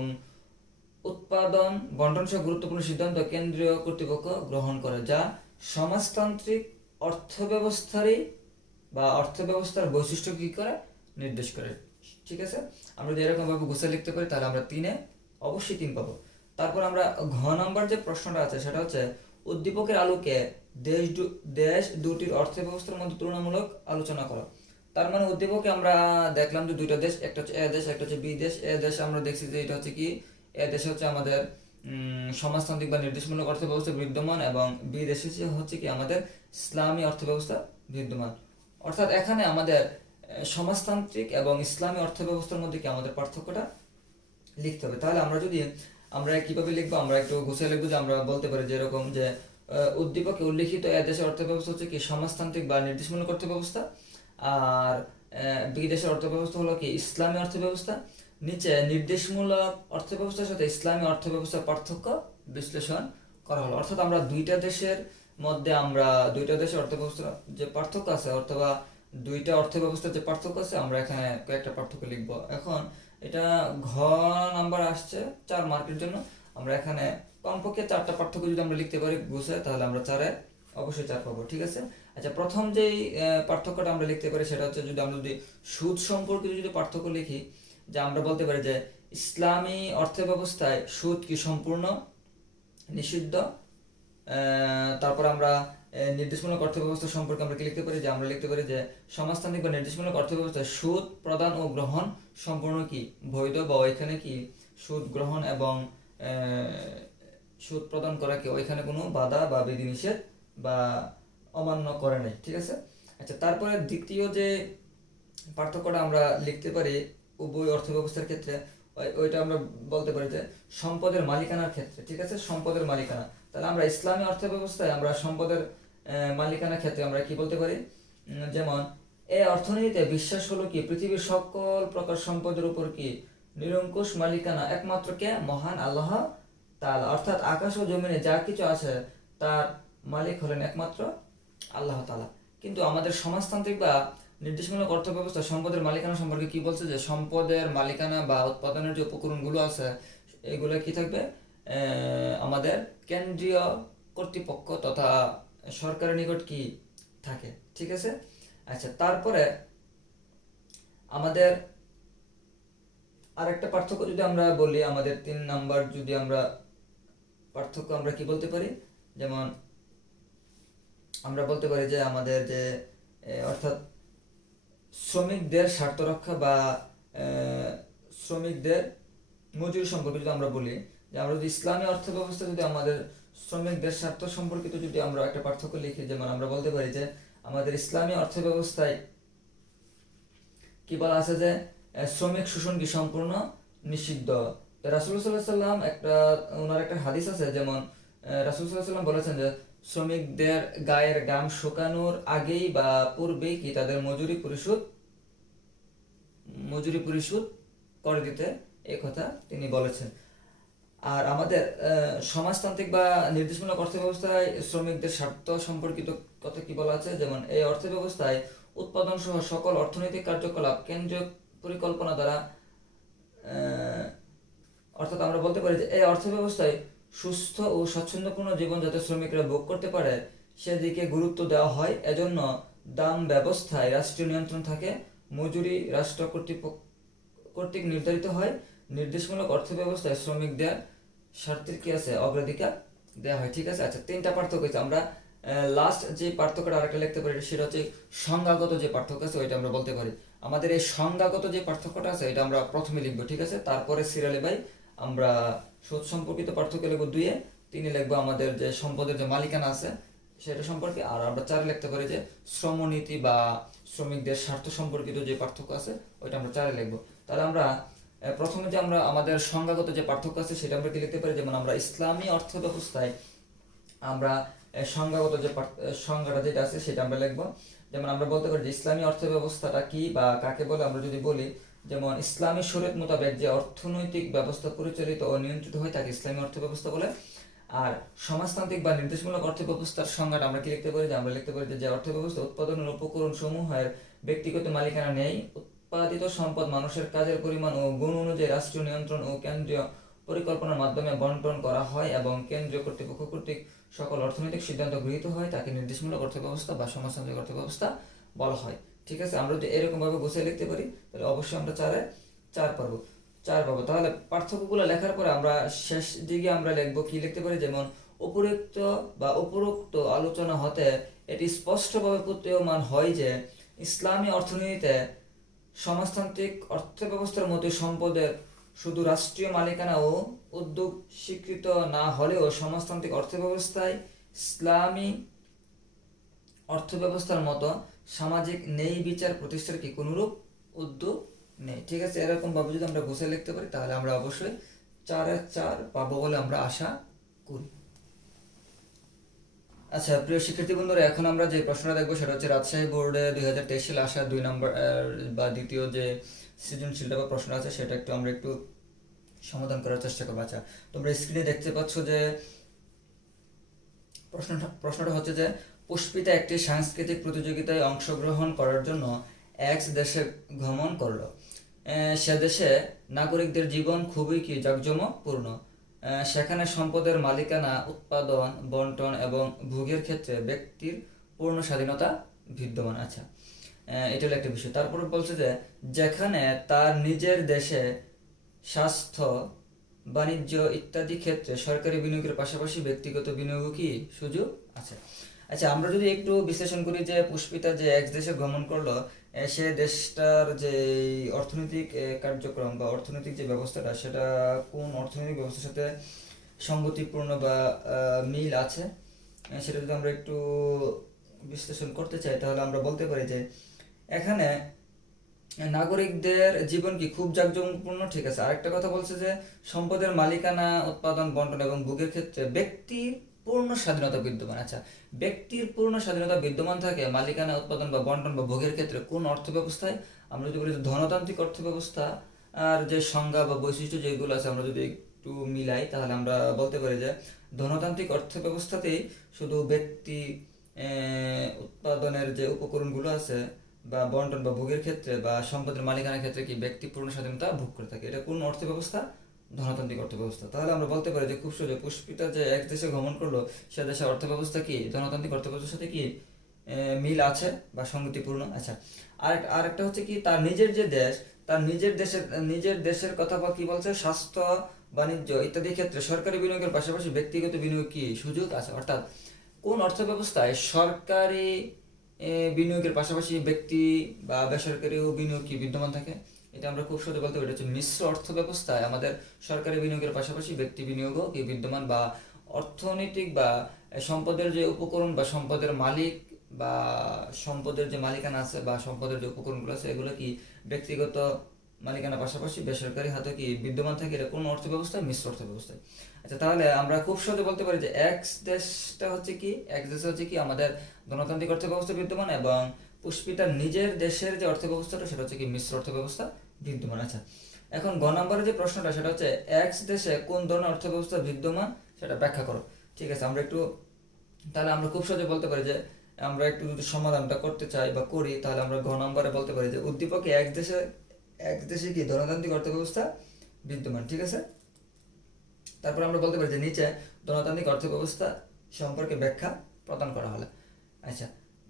উৎপাদন, বন্টন সহ গুরুত্বপূর্ণ সিদ্ধান্ত কেন্দ্রীয় কর্তৃপক্ষ গ্রহণ করে, যা সমাজতান্ত্রিক অর্থব্যবস্থার বৈশিষ্ট্য কি করে নির্দেশ করে। ঠিক আছে, আমরা যদি এরকম ভাবে গুছিয়ে লিখতে পারি তাহলে আমরা 3-এ অবশ্যই 3 পাবো। তারপর আমরা ঘ নাম্বার যে প্রশ্নটা আছে সেটা হচ্ছে উদ্দীপকের আলোকে দেশ দুটির অর্থব্যবস্থার মধ্যে তুলনামূলক আলোচনা করো। তার মানে উদ্দীপকে আমরা দেখলাম যে 2টা দেশ, একটা হচ্ছে এ দেশ, একটা হচ্ছে বি দেশ। এ দেশ আমরা দেখছি যে এটা হচ্ছে কি, এ দেশে হচ্ছে আমাদের সমাজতান্ত্রিক বা নির্দেশমূলক অর্থব্যবস্থা বিদ্যমান এবং বি দেশে হচ্ছে কি আমাদের ইসলামী অর্থব্যবস্থা বিদ্যমান। অর্থাৎ এখানে আমাদের সমাজতান্ত্রিক এবং ইসলামী অর্থব্যবস্থার মধ্যে কি আমাদের পার্থক্যটা লিখতে হবে। তাহলে আমরা কিভাবে লিখবো, আমরা একটু গুছিয়ে লিখবো। যে আমরা বলতে পারি যে এরকম যে উদ্দীপকে উল্লিখিত এ দেশের অর্থব্যবস্থা হচ্ছে কি সমাজতান্ত্রিক বা নির্দেশমূলক অর্থব্যবস্থা, আর বি দেশের অর্থব্যবস্থা হলো কি ইসলামী অর্থব্যবস্থা। নিচে নির্দেশমূলক অর্থব্যবস্থার সাথে ইসলামী অর্থব্যবস্থার পার্থক্য বিশ্লেষণ করা হলো। অর্থাৎ আমরা দুইটা দেশের অর্থব্যবস্থার যে পার্থক্য আছে অথবা দুইটা অর্থব্যবস্থার যে পার্থক্য আছে আমরা এখানে কয়েকটা পার্থক্য লিখবো। এখন এটা ঘ নাম্বার আসছে 4 মার্কের জন্য। আমরা এখানে কমপক্ষে 4টা পার্থক্য যদি আমরা লিখতে পারি গুছায় তাহলে আমরা 4-এ অবশ্যই 4 পাবো। ঠিক আছে। আচ্ছা, প্রথম যেই পার্থক্যটা আমরা লিখতে পারি সেটা হচ্ছে আমরা যদি সুদ সম্পর্কে যদি পার্থক্য লিখি, যে আমরা বলতে পারি যে ইসলামী অর্থব্যবস্থায় সুদ কি সম্পূর্ণ নিষিদ্ধ। তারপর আমরা নির্দেশমূলক অর্থব্যবস্থা সম্পর্কে আমরা কি লিখতে পারি, যে আমরা লিখতে পারি যে সমাজতান্ত্রিক বা নির্দেশমূলক অর্থব্যবস্থায় সুদ প্রদান ও গ্রহণ সম্পূর্ণ কি বৈধ, বা ওইখানে কি সুদ গ্রহণ এবং সুদ প্রদান করা কি ওইখানে কোনো বাধা বা বিধিনিষেধ বা অমান্য করে নাই। ঠিক আছে। আচ্ছা, তারপরে দ্বিতীয় যে পার্থক্যটা আমরা লিখতে পারি উভয় অর্থব্যবস্থার ক্ষেত্রে, ওইটা আমরা বলতে পারি যে সম্পদের মালিকানার ক্ষেত্রে। ঠিক আছে, সম্পদের মালিকানা। তাহলে আমরা ইসলামী অর্থব্যবস্থায় আমরা সম্পদের মালিকানার ক্ষেত্রে আমরা কি বলতে পারি, যেমন এই অর্থনীতিতে বিশ্বাস হলো কি পৃথিবীর সকল প্রকার সম্পদের উপর কি নিরঙ্কুশ মালিকানা একমাত্র কে, মহান আল্লাহ তাআলা। অর্থাৎ আকাশ ও জমিনে যা কিছু আছে তার মালিক হলেন একমাত্র আল্লাহ তাআলা। কিন্তু আমাদের সমাজতান্ত্রিক বা নির্দেশমূলক অর্থব্যবস্থা সম্পদের মালিকানা সম্পর্কে কি বলছে, যে সম্পদের মালিকানা বা উৎপাদনের যে উপকরণগুলো আছে এগুলো কি থাকবে, আমাদের কেন্দ্রীয় কর্তৃপক্ষ তথা সরকারের নিকট কি থাকে। ঠিক আছে। আচ্ছা, তারপরে আমাদের আরেকটা পার্থক্য যদি আমরা বলি, আমাদের 3 নাম্বার যদি আমরা পার্থক্য আমরা কি বলতে পারি, যেমন আমরা বলতে পারি যে আমাদের যে অর্থাৎ শ্রমিকদের স্বার্থ রক্ষা বা শ্রমিকদের মজুরি সম্পর্কে যদি আমরা বলি, যে আমরা যদি ইসলামী অর্থব্যবস্থা যদি আমাদের শ্রমিকদের স্বার্থ সম্পর্কিত যদি আমরা একটা পার্থক্য লিখি, যেমন আমরা বলতে পারি যে আমাদের ইসলামী অর্থব্যবস্থায় কি বলা আছে যে শ্রমিক শোষণ কি সম্পূর্ণ নিষিদ্ধ। রাসূলুল্লাহ সাল্লাল্লাহু আলাইহি ওয়াসাল্লাম ওনার একটা হাদিস আছে, যেমন রাসূলুল্লাহ সাল্লাল্লাহু আলাইহি ওয়াসাল্লাম বলেছেন যে শ্রমিকদের গায়ের ঘাম শুকানোর আগেই বা পূর্বেই কি তাদের মজুরি পরিশোধ করে দিতে, এই কথা তিনি বলেছেন। আর আমাদের সমাজতান্ত্রিক বা নির্দেশমূলক অর্থব্যবস্থায় শ্রমিকদের স্বার্থ সম্পর্কিত কথা কি বলা আছে, যেমন এই অর্থব্যবস্থায় উৎপাদন সহ সকল অর্থনৈতিক কার্যকলাপ কেন্দ্রীয় পরিকল্পনা দ্বারা অর্থাৎ আমরা বলতে পারি যে এই অর্থব্যবস্থায় সুস্থ ও স্বচ্ছন্দপূর্ণ জীবন যাতে শ্রমিকরা ভোগ করতে পারে সেদিকে গুরুত্ব দেওয়া হয়। এজন্য দাম ব্যবস্থায় রাষ্ট্রীয় নিয়ন্ত্রণ থাকে, মজুরি রাষ্ট্র কর্তৃক নির্ধারিত হয়, নির্দেশমূলক অর্থব্যবস্থায় শ্রমিকদের স্বার্থের কি আছে অগ্রাধিকার দেওয়া হয়। ঠিক আছে, আচ্ছা তিনটা পার্থক্য আছে। আমরা লাস্ট যে পার্থক্যটা আরেকটা লিখতে পারি, সেটা হচ্ছে সংজ্ঞাগত যে পার্থক্য আছে ওইটা আমরা বলতে পারি। আমাদের এই সংজ্ঞাগত যে পার্থক্যটা আছে এটা আমরা প্রথমে লিখবো, ঠিক আছে, তারপরে সিরিয়ালে বাই আমরা সুদ সম্পর্কিত পার্থক্য লিখবো 2-এ, 3-এ লিখবো আমাদের যে সম্পদের যে মালিকানা আছে সেটা সম্পর্কে, আর আমরা 4-এ লিখতে পারি যে শ্রমনীতি বা শ্রমিকদের স্বার্থ সম্পর্কিত যে পার্থক্য আছে ওইটা আমরা 4-এ লিখবো। তাহলে আমরা প্রথমে যে আমরা আমাদের সংজ্ঞাগত যে পার্থক্য আছে সেটা আমরা কি লিখতে পারি, যেমন আমরা ইসলামী অর্থ ব্যবস্থায় আমরা সংজ্ঞাগত যে সংজ্ঞাটা যেটা আছে সেটা আমরা লিখবো। যেমন আমরা বলতে পারি যে ইসলামী অর্থ ব্যবস্থাটা কি বা কাকে বলে, আমরা যদি বলি যেমন ইসলামী শরীয়ত মোতাবেক যে অর্থনৈতিক ব্যবস্থা পরিচালিত ও নিয়ন্ত্রিত হয় তাকে ইসলামী অর্থ ব্যবস্থা বলে। আর সমাজতান্ত্রিক বা নির্দেশমূলক অর্থ ব্যবস্থার সংজ্ঞাটা আমরা কি লিখতে পারি, যে আমরা লিখতে পারি যে অর্থ ব্যবস্থা উৎপাদনের উপকরণ সমূহের ব্যক্তিগত মালিকানা নেই, উৎপাদিত সম্পদ মানুষের কাজের পরিমাণ ও গুণ অনুযায়ী রাষ্ট্রীয় নিয়ন্ত্রণ ও কেন্দ্রীয় পরিকল্পনার মাধ্যমে বন্টন করা হয় এবং কেন্দ্রীয় কর্তৃপক্ষ কর্তৃক সকল অর্থনৈতিক সিদ্ধান্ত গৃহীত হয় তাকে নির্দেশমূলক অর্থ ব্যবস্থা বা সমাজতান্ত্রিক অর্থ ব্যবস্থা বলা হয়। ঠিক আছে, আমরা যদি এরকম ভাবে গুছিয়ে লিখতে পারি তাহলে অবশ্যই আমরা 4 পাবো। তাহলে পার্থক্যগুলো লেখার পরে আমরা শেষ দিকে আমরা লিখবো কি লিখতে পারি, যেমন উপরোক্ত আলোচনা হতে এটি স্পষ্টভাবে প্রতীয়মান হয় যে ইসলামী অর্থনীতিতে সমাজতান্ত্রিক অর্থব্যবস্থার মতো সম্পদের শুধু রাষ্ট্রীয় মালিকানা ও উদ্যোগ স্বীকৃত না হলেও সমাজতান্ত্রিক অর্থব্যবস্থায় ইসলামী অর্থব্যবস্থার মতো সামাজিক ন্যায় বিচার প্রতিষ্ঠার কি কোনরূপ উদ্যোগ নেই। ঠিক আছে, এরকম ভাবে যদি আমরা গুছিয়ে লিখতে পারি তাহলে আমরা অবশ্যই 4-4 পাবো বলে আমরা আশা করি। আচ্ছা প্রিয় শিক্ষার্থী বন্ধুরা, এখন আমরা যে প্রশ্নটা দেখবো সেটা হচ্ছে রাজশাহী বোর্ডে 2023 সালে আসা 2 নম্বর বা দ্বিতীয় যে সৃজনশীলটা বা প্রশ্ন আছে সেটা আমরা একটু সমাধান করার চেষ্টা করবো। আচ্ছা তোমরা স্ক্রিনে দেখতে পাচ্ছ যে প্রশ্নটা হচ্ছে যে পুষ্পিতা একটি সাংস্কৃতিক প্রতিযোগিতায় অংশগ্রহণ করার জন্য এক্স দেশে ভ্রমণ করলো। সে দেশে নাগরিকদের জীবন খুবই কি জাঁকজমকপূর্ণ। সেখানে সম্পদের মালিকানা, উৎপাদন, বন্টন এবং ভোগের ক্ষেত্রে ব্যক্তির পূর্ণ স্বাধীনতা বিদ্যমান। আচ্ছা এটা হলো একটা বিষয়। তারপরে বলছে যে যেখানে তার নিজের দেশে স্বাস্থ্য, বাণিজ্য ইত্যাদি ক্ষেত্রে সরকারি বিনিয়োগের পাশাপাশি ব্যক্তিগত বিনিয়োগ কি সুযোগ আছে। আচ্ছা আমরা যদি একটু বিশ্লেষণ করি যে পুষ্পিতা যে এক দেশে ভ্রমণ করলো, সে দেশটার যে অর্থনৈতিক কার্যক্রম বা অর্থনৈতিক যে ব্যবস্থাটা সেটা কোন অর্থনৈতিক ব্যবস্থার সাথে সঙ্গতিপূর্ণ বা মিল আছে, সেটা যদি আমরা একটু বিশ্লেষণ করতে চাই তাহলে আমরা বলতে পারি যে এখানে নাগরিকদের জীবন কি খুব জাঁকজমকপূর্ণ। ঠিক আছে, আরেকটা কথা বলছে যে সম্পদের মালিকানা, উৎপাদন, বন্টন এবং ভোগের ক্ষেত্রে ব্যক্তির পূর্ণ স্বাধীনতা বিদ্যমান। আচ্ছা ব্যক্তির পূর্ণ স্বাধীনতা বিদ্যমান থাকে মালিকানা, উৎপাদন বা বন্টন বা ভোগের ক্ষেত্রে কোন অর্থ ব্যবস্থায়, আমরা যদি বলি ধনতান্ত্রিক অর্থ ব্যবস্থা আর যে সংজ্ঞা বা বৈশিষ্ট্য যেগুলো আছে আমরা যদি একটু মিলাই তাহলে আমরা বলতে পারি যে ধনতান্ত্রিক অর্থ ব্যবস্থাতেই শুধু ব্যক্তি উৎপাদনের যে উপকরণগুলো আছে বা বন্টন বা ভোগের ক্ষেত্রে বা সম্পদের মালিকানার ক্ষেত্রে কি ব্যক্তি পূর্ণ স্বাধীনতা ভোগ করে থাকে। এটা কোন অর্থ ব্যবস্থা? ধনতান্ত্রিক অর্থ ব্যবস্থা। তাহলে আমরা বলতে পারি যে খুব সহজে পুষ্পিতা যে এক দেশে ভ্রমণ করলো সে দেশের অর্থ ব্যবস্থা কি ধনতান্ত্রিক অর্থ ব্যবস্থার সাথে কি মিল আছে বা সঙ্গতিপূর্ণ। আচ্ছা আরেকটা হচ্ছে কি তার নিজের দেশের কথা বা কি বলছে স্বাস্থ্য, বাণিজ্য ইত্যাদি ক্ষেত্রে সরকারি বিনিয়োগের পাশাপাশি ব্যক্তিগত বিনিয়োগ কি সুযোগ আছে। অর্থাৎ কোন অর্থ ব্যবস্থায় সরকারি বিনিয়োগের পাশাপাশি ব্যক্তি বা বেসরকারি বিনিয়োগ কি বিদ্যমান থাকে, এটা আমরা খুব সহজে বলতে পারি। এটা হচ্ছে মিশ্র অর্থ ব্যবস্থায় আমাদের সরকারি বিনিয়োগের পাশাপাশি ব্যক্তি বিনিয়োগও কি বিদ্যমান বা অর্থনৈতিক বা সম্পদের যে উপকরণ বা সম্পদের মালিক বা সম্পদের যে মালিকানা আছে বা সম্পদের যে উপকরণগুলো আছে এগুলো কি ব্যক্তিগত মালিকানা পাশাপাশি বেসরকারি হাতে কি বিদ্যমান থাকে, এটা কোন অর্থ ব্যবস্থায়? মিশ্র অর্থ ব্যবস্থায়। আচ্ছা, তাহলে আমরা খুব সহজে বলতে পারি যে এক্স দেশে হচ্ছে কি আমাদের গণতান্ত্রিক অর্থ ব্যবস্থা বিদ্যমান, এবং পুষ্পিতার নিজের দেশের যে অর্থ ব্যবস্থাটা সেটা হচ্ছে কি মিশ্র অর্থ ব্যবস্থা বিদ্যমান। আচ্ছা, এখন গ নম্বরের যে প্রশ্নটা সেটা হচ্ছে এক্স দেশে কোন ধরনের অর্থ ব্যবস্থা বিদ্যমান সেটা ব্যাখ্যা করো। ঠিক আছে, তাহলে আমরা খুব সহজে বলতে পারি যে আমরা একটু যদি সমাধানটা করতে চাই বা করি, তাহলে আমরা ঘ নম্বরে বলতে পারি যে উদ্দীপকে এক দেশে কি ধনতান্ত্রিক অর্থ ব্যবস্থা বিদ্যমান। ঠিক আছে, তারপর আমরা বলতে পারি যে নিচে ধনতান্ত্রিক অর্থ ব্যবস্থা সম্পর্কে ব্যাখ্যা প্রদান করা হলো। আচ্ছা,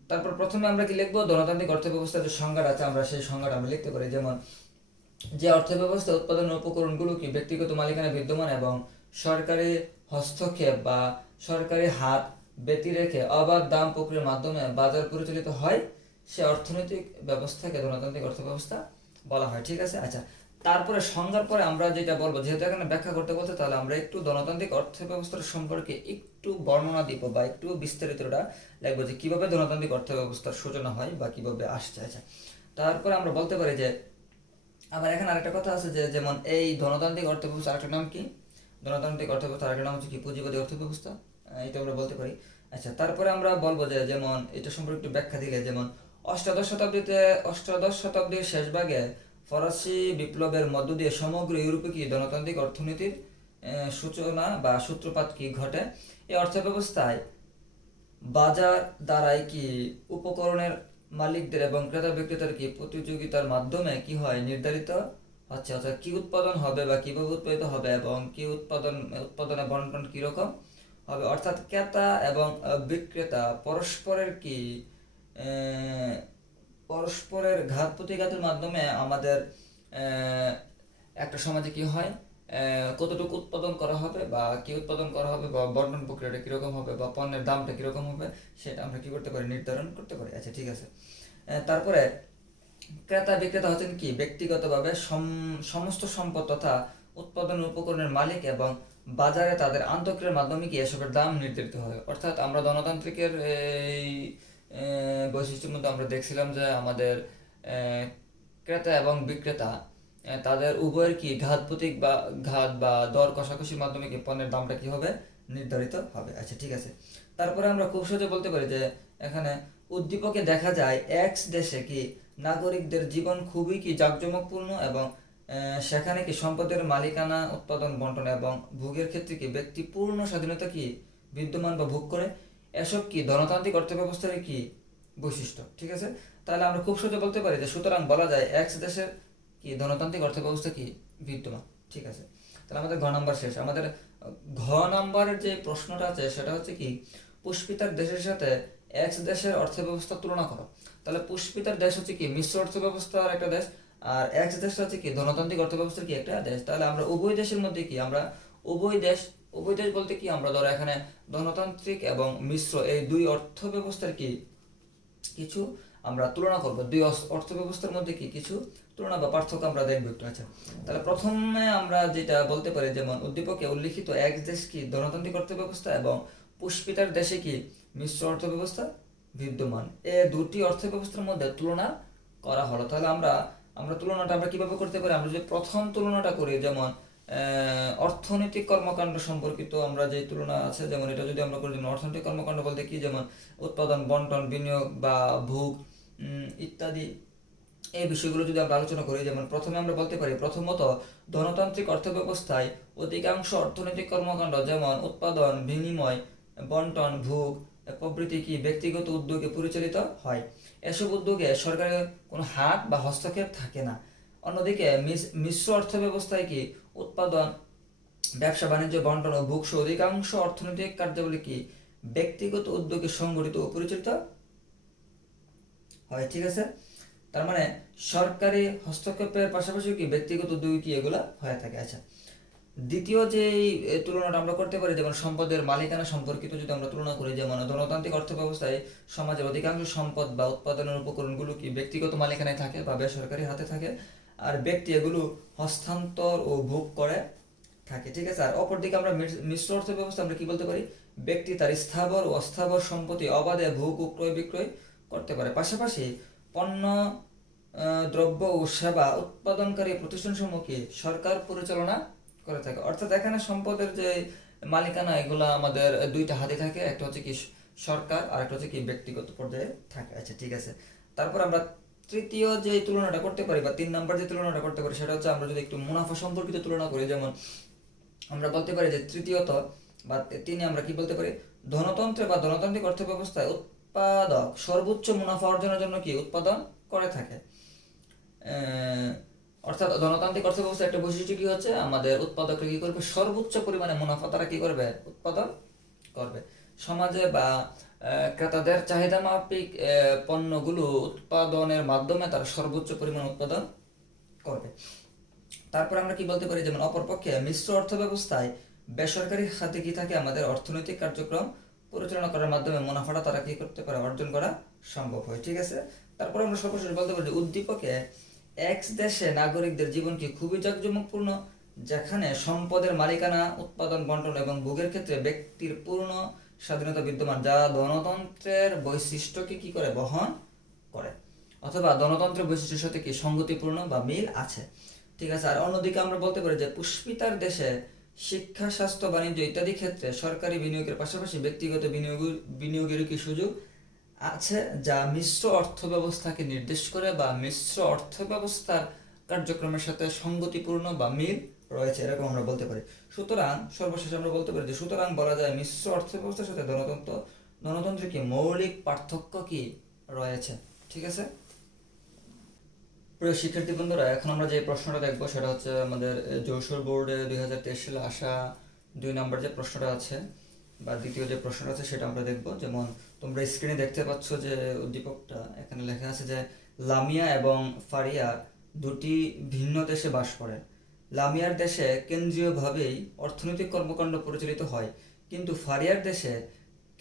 তারপর প্রথমে আমরা কি লিখবো? ধনতান্ত্রিক অর্থ ব্যবস্থার যে সংজ্ঞাটা আছে আমরা সেই সংজ্ঞাটা আমরা লিখতে পারি, যেমন যে অর্থ ব্যবস্থা উৎপাদনের উপকরণগুলো কি ব্যক্তিগত মালিকানা বিদ্যমান এবং সরকারি হস্তক্ষেপ বা সরকারি হাত ব্যতি রেখে অবাধ দাম প্রক্রিয়ার মাধ্যমে বাজার পরিচালিত হয়, সে অর্থনৈতিক ব্যবস্থাকে ধনতান্ত্রিক অর্থ ব্যবস্থা বলা হয়। ঠিক আছে, আচ্ছা, তারপরে সংজ্ঞার পরে আমরা যেটা বলবো, যেহেতু এখানে ব্যাখ্যা করতে বলতে, তাহলে আমরা একটু ধনতান্ত্রিক অর্থ ব্যবস্থার সম্পর্কে একটু বর্ণনা দিব বা একটু বিস্তারিতটা লিখবো যে কিভাবে ধনতান্ত্রিক অর্থ ব্যবস্থার সূচনা হয় বা কিভাবে আসছে। আচ্ছা, তারপরে আমরা বলতে পারি যে আবার এখানে আরেকটা কথা আছে যে যেমন এই ধনতান্ত্রিক অর্থ ব্যবস্থা আরেকটা নাম কি? ধনতান্ত্রিক অর্থ ব্যবস্থা আরেকটা নাম হচ্ছে কি পুঁজিবাদী অর্থ ব্যবস্থা, এটা আমরা বলতে পারি। আচ্ছা, তারপরে আমরা বলবো যে যেমন এটা সম্পর্কে একটু ব্যাখ্যা দিলে, যেমন অষ্টাদশ শতাব্দীর শেষ ভাগে ফরাসি বিপ্লবের মধ্য দিয়ে সমগ্র ইউরোপে কি ধনতান্ত্রিক অর্থনীতির সূচনা বা সূত্রপাত কি ঘটে। এই অর্থ ব্যবস্থায় বাজার দ্বারাই কি উপকরণের মালিকদের এবং ক্রেতা বিক্রেতার কি প্রতিযোগিতার মাধ্যমে কি হয় নির্ধারিত হচ্ছে, অর্থাৎ কি উৎপাদন হবে বা কিভাবে উৎপাদিত হবে এবং কি উৎপাদনের বন্টন কিরকম হবে, অর্থাৎ ক্রেতা এবং বিক্রেতা আহ, পরস্পরের ঘাত প্রতিঘাতের মাধ্যমে আমাদের একটা সমাজে কি হয়, কতটুকু উৎপাদন করা হবে বা কি উৎপাদন করা হবে বা বন্টন প্রক্রিয়াটা কিরকম হবে বা পণ্যের দামটা কিরকম হবে, সেটা আমরা কি করতে পারি? নির্ধারণ করতে পারি। আচ্ছা, ঠিক আছে, তারপরে ক্রেতা বিক্রেতা হচ্ছেন কি ব্যক্তিগতভাবে সমস্ত সম্পদ তথা উৎপাদন উপকরণের মালিক এবং বাজারে তাদের আন্তঃক্রিয়ার মাধ্যমে কি এসবের দাম নির্ধারিত হয়। অর্থাৎ আমরা গণতান্ত্রিকের এই বৈশিষ্ট্যের মধ্যে আমরা দেখছিলাম যে আমাদের ক্রেতা এবং বিক্রেতা তাদের উভয়ের কি ঘাত বা দর কষাকষির মাধ্যমে কি পণ্যের দামটা কি হবে নির্ধারিত হবে। আচ্ছা, ঠিক আছে, তারপরে আমরা খুব সহজে বলতে পারি যে এখানে উদ্দীপকে দেখা যায় এক্স দেশে কি নাগরিকদের জীবন খুবই কি জাঁকজমকপূর্ণ এবং সেখানে কি সম্পদের মালিকানা উৎপাদন বন্টন এবং ভোগের ক্ষেত্রে কি ব্যক্তি পূর্ণ স্বাধীনতা কি বিদ্যমান বা ভোগ করে। এসব কি ধনতান্ত্রিক অর্থ ব্যবস্থার কি বৈশিষ্ট্য। ঠিক আছে, তাহলে আমরা খুব সহজে বলতে পারি যে সুতরাং বলা যায় এক্স দেশের কি ধনতান্ত্রিক অর্থ ব্যবস্থা কি বিদ্যমান। ঠিক আছে, তাহলে আমাদের ঘ নাম্বার শেষ। আমাদের ঘ নাম্বারের যে প্রশ্নটা আছে সেটা হচ্ছে কি পুষ্পিতার দেশের সাথে এক্স দেশের অর্থ ব্যবস্থা তুলনা করো। তাহলে পুষ্পিতার দেশ হচ্ছে কি মিশ্র অর্থ ব্যবস্থার একটা দেশ, আর এক্স দেশটা হচ্ছে কি ধনতান্ত্রিক অর্থ ব্যবস্থার কি একটা দেশ। তাহলে আমরা উভয় দেশের মধ্যে কি আমরা উভয় দেশ বলতে কি আমরা ধরো এখানে ধনতান্ত্রিক এবং মিশ্র এই দুই অর্থ ব্যবস্থার কি কিছু আমরা তুলনা করব, দুই অর্থ ব্যবস্থার মধ্যে কি কিছু তুলনা বা পার্থক্য আমরা দেখব একটু। আচ্ছা, তাহলে প্রথমে আমরা যেটা বলতে পারি, যেমন উদ্দীপকে উল্লিখিত এক দেশ কি ধনতান্ত্রিক অর্থ ব্যবস্থা এবং পুষ্পিতার দেশে কি মিশ্র অর্থ ব্যবস্থা বিদ্যমান, এ দুটি অর্থ ব্যবস্থার মধ্যে তুলনা করা হলো। তাহলে আমরা তুলনাটা আমরা কিভাবে করতে পারি? আমরা যদি প্রথম তুলনাটা করি, যেমন অর্থনৈতিক কর্মকাণ্ড সম্পর্কিত আমরা যে তুলনা আছে, যেমন এটা যদি আমরা করি, যেমন অর্থনৈতিক কর্মকাণ্ড বলতে কি, যেমন উৎপাদন বন্টন বিনিয়োগ বা ভোগ ইত্যাদি, এই বিষয়গুলো যদি আমরা আলোচনা করি, যেমন প্রথমে আমরা বলতে পারি প্রথমত ধনতান্ত্রিক অর্থ ব্যবস্থায় অধিকাংশ অর্থনৈতিক কর্মকাণ্ড যেমন উৎপাদন বিনিময় বন্টন ভোগ প্রভৃতি কি ব্যক্তিগত উদ্যোগে পরিচালিত হয়। এসব উদ্যোগে সরকারের কোনো হাত বা হস্তক্ষেপ থাকে না। অন্যদিকে মিশ্র অর্থ ব্যবস্থায় কি উৎপাদন ব্যবসা বাণিজ্য বন্টন ও ভোগ অধিকাংশ অর্থনৈতিক কার্যাবলী কি ব্যক্তিগত উদ্যোগে সংগঠিত ও পরিচালিত হয়। ঠিক আছে, তার মানে সরকারি হস্তক্ষেপের পাশাপাশি কি ব্যক্তিগত উদ্যোগে কি এগুলা হয়ে থাকে। আচ্ছা, দ্বিতীয় যে তুলনাটা আমরা করতে পারি, যেমন সম্পদের মালিকানা সম্পর্কিত যদি আমরা তুলনা করি, যেমন ধনতান্ত্রিক অর্থ ব্যবস্থায় সমাজের অধিকাংশ সম্পদ বা উৎপাদনের উপকরণগুলো কি ব্যক্তিগত মালিকানায় থাকে বা বেসরকারি হাতে থাকে, আর ব্যক্তি এগুলো হস্তান্তর ও ভোগ করে থাকে, ঠিক আছে। আর অপরদিকে আমরা মিশ্র অর্থ ব্যবস্থা আমরা কি বলতে পারি, ব্যক্তি তার স্থাবর ও অস্থাবর সম্পত্তি অবাধে ভোগ ও ক্রয় বিক্রয় করতে পারে। পাশাপাশি পণ্য, দ্রব্য ও সেবা উৎপাদনকারী প্রতিষ্ঠানসমূহকে সরকার পরিচালনা করে থাকে। অর্থাৎ এখানে সম্পদের যে মালিকানা এগুলা আমাদের দুইটা হাতে থাকে, একটা হচ্ছে কি সরকার আর একটা হচ্ছে কি ব্যক্তিগত পর্যায়ে থাকে। আচ্ছা, ঠিক আছে। তারপর আমরা তৃতীয় যে তুলনাটা করতে পারি বা 3 নম্বর যে তুলনাটা করতে পারি সেটা হচ্ছে আমরা যদি একটু মুনাফা সম্পর্কিত তুলনা করি, যেমন আমরা বলতে পারি যে তৃতীয়ত বা তিনি আমরা কি বলতে পারি, ধনতন্ত্রে বা ধনতান্ত্রিক অর্থ ব্যবস্থায় উৎপাদক সর্বোচ্চ মুনাফা অর্জনের জন্য কি উৎপাদন করে থাকে। অর্থাৎ ধনতান্ত্রিক অর্থ ব্যবস্থার একটা বৈশিষ্ট্য কি হচ্ছে, আমাদের উৎপাদকরা কি করবে, সর্বোচ্চ পরিমাণে মুনাফা তারা কি করবে, উৎপাদন করবে। সমাজে বা ক্রেতাদের চাহিদা মাফিক পণ্যগুলো উৎপাদনের মাধ্যমে তারা সর্বোচ্চ পরিমাণ উৎপাদন করবে। তারপর আমরা কি বলতে পারি, যেমন অপরপক্ষে মিশ্র অর্থ ব্যবস্থায় বেসরকারি খাতে কি থাকে, আমাদের অর্থনৈতিক কার্যক্রম পরিচালনা করার মাধ্যমে মুনাফাটা তারা কি করতে পারে, অর্জন করা সম্ভব হয়, ঠিক আছে। তারপর আমরা সর্বশেষ বলতে পারি যে উদ্দীপকে এক্স দেশে নাগরিকদের জীবন কি খুবই জাঁকজমকপূর্ণ, যেখানে সম্পদের মালিকানা, উৎপাদন, বন্টন এবং ভোগের ক্ষেত্রে ব্যক্তির পূর্ণ স্বাধীনতা বিদ্যমান, যা গণতন্ত্রের বৈশিষ্ট্যকে কি করে, বহন করে, অথবা গণতন্ত্রের বৈশিষ্ট্যের সাথে কি সঙ্গতিপূর্ণ বা মিল আছে, ঠিক আছে। আর অন্যদিকে আমরা বলতে পারি যে পুষ্পিতার দেশে শিক্ষা, স্বাস্থ্য, বাণিজ্য ইত্যাদি ক্ষেত্রে সরকারি বিনিয়োগের পাশাপাশি ব্যক্তিগত বিনিয়োগের কি সুযোগ আছে, যা মিশ্র অর্থ ব্যবস্থাকে নির্দেশ করে বা মিশ্র অর্থ ব্যবস্থার কার্যক্রমের সাথে সঙ্গতিপূর্ণ বা মিল রয়েছে, এরকম আমরা বলতে পারি। সুতরাং সর্বশেষ আমরা বলতে পারি যে সুতরাং বলা যায় মিশ্র অর্থ ব্যবস্থার সাথে গণতন্ত্রের কি মৌলিক পার্থক্য কি রয়েছে, ঠিক আছে। প্রিয় শিক্ষার্থী বন্ধুরা, এখন আমরা যে প্রশ্নটা দেখবো সেটা হচ্ছে আমাদের যশোর বোর্ডে 2023 সালে আসা 2 নম্বর যে প্রশ্নটা আছে বা দ্বিতীয় যে প্রশ্নটা আছে সেটা আমরা দেখব। যেমন তোমরা স্ক্রিনে দেখতে পাচ্ছ যে উদ্দীপকটা, এখানে লেখা আছে যে লামিয়া এবং ফারিয়া দুটি ভিন্ন দেশে বাস করে। লামিয়ার দেশে কেন্দ্রীয়ভাবেই অর্থনৈতিক কর্মকাণ্ড পরিচালিত হয়, কিন্তু ফারিয়ার দেশে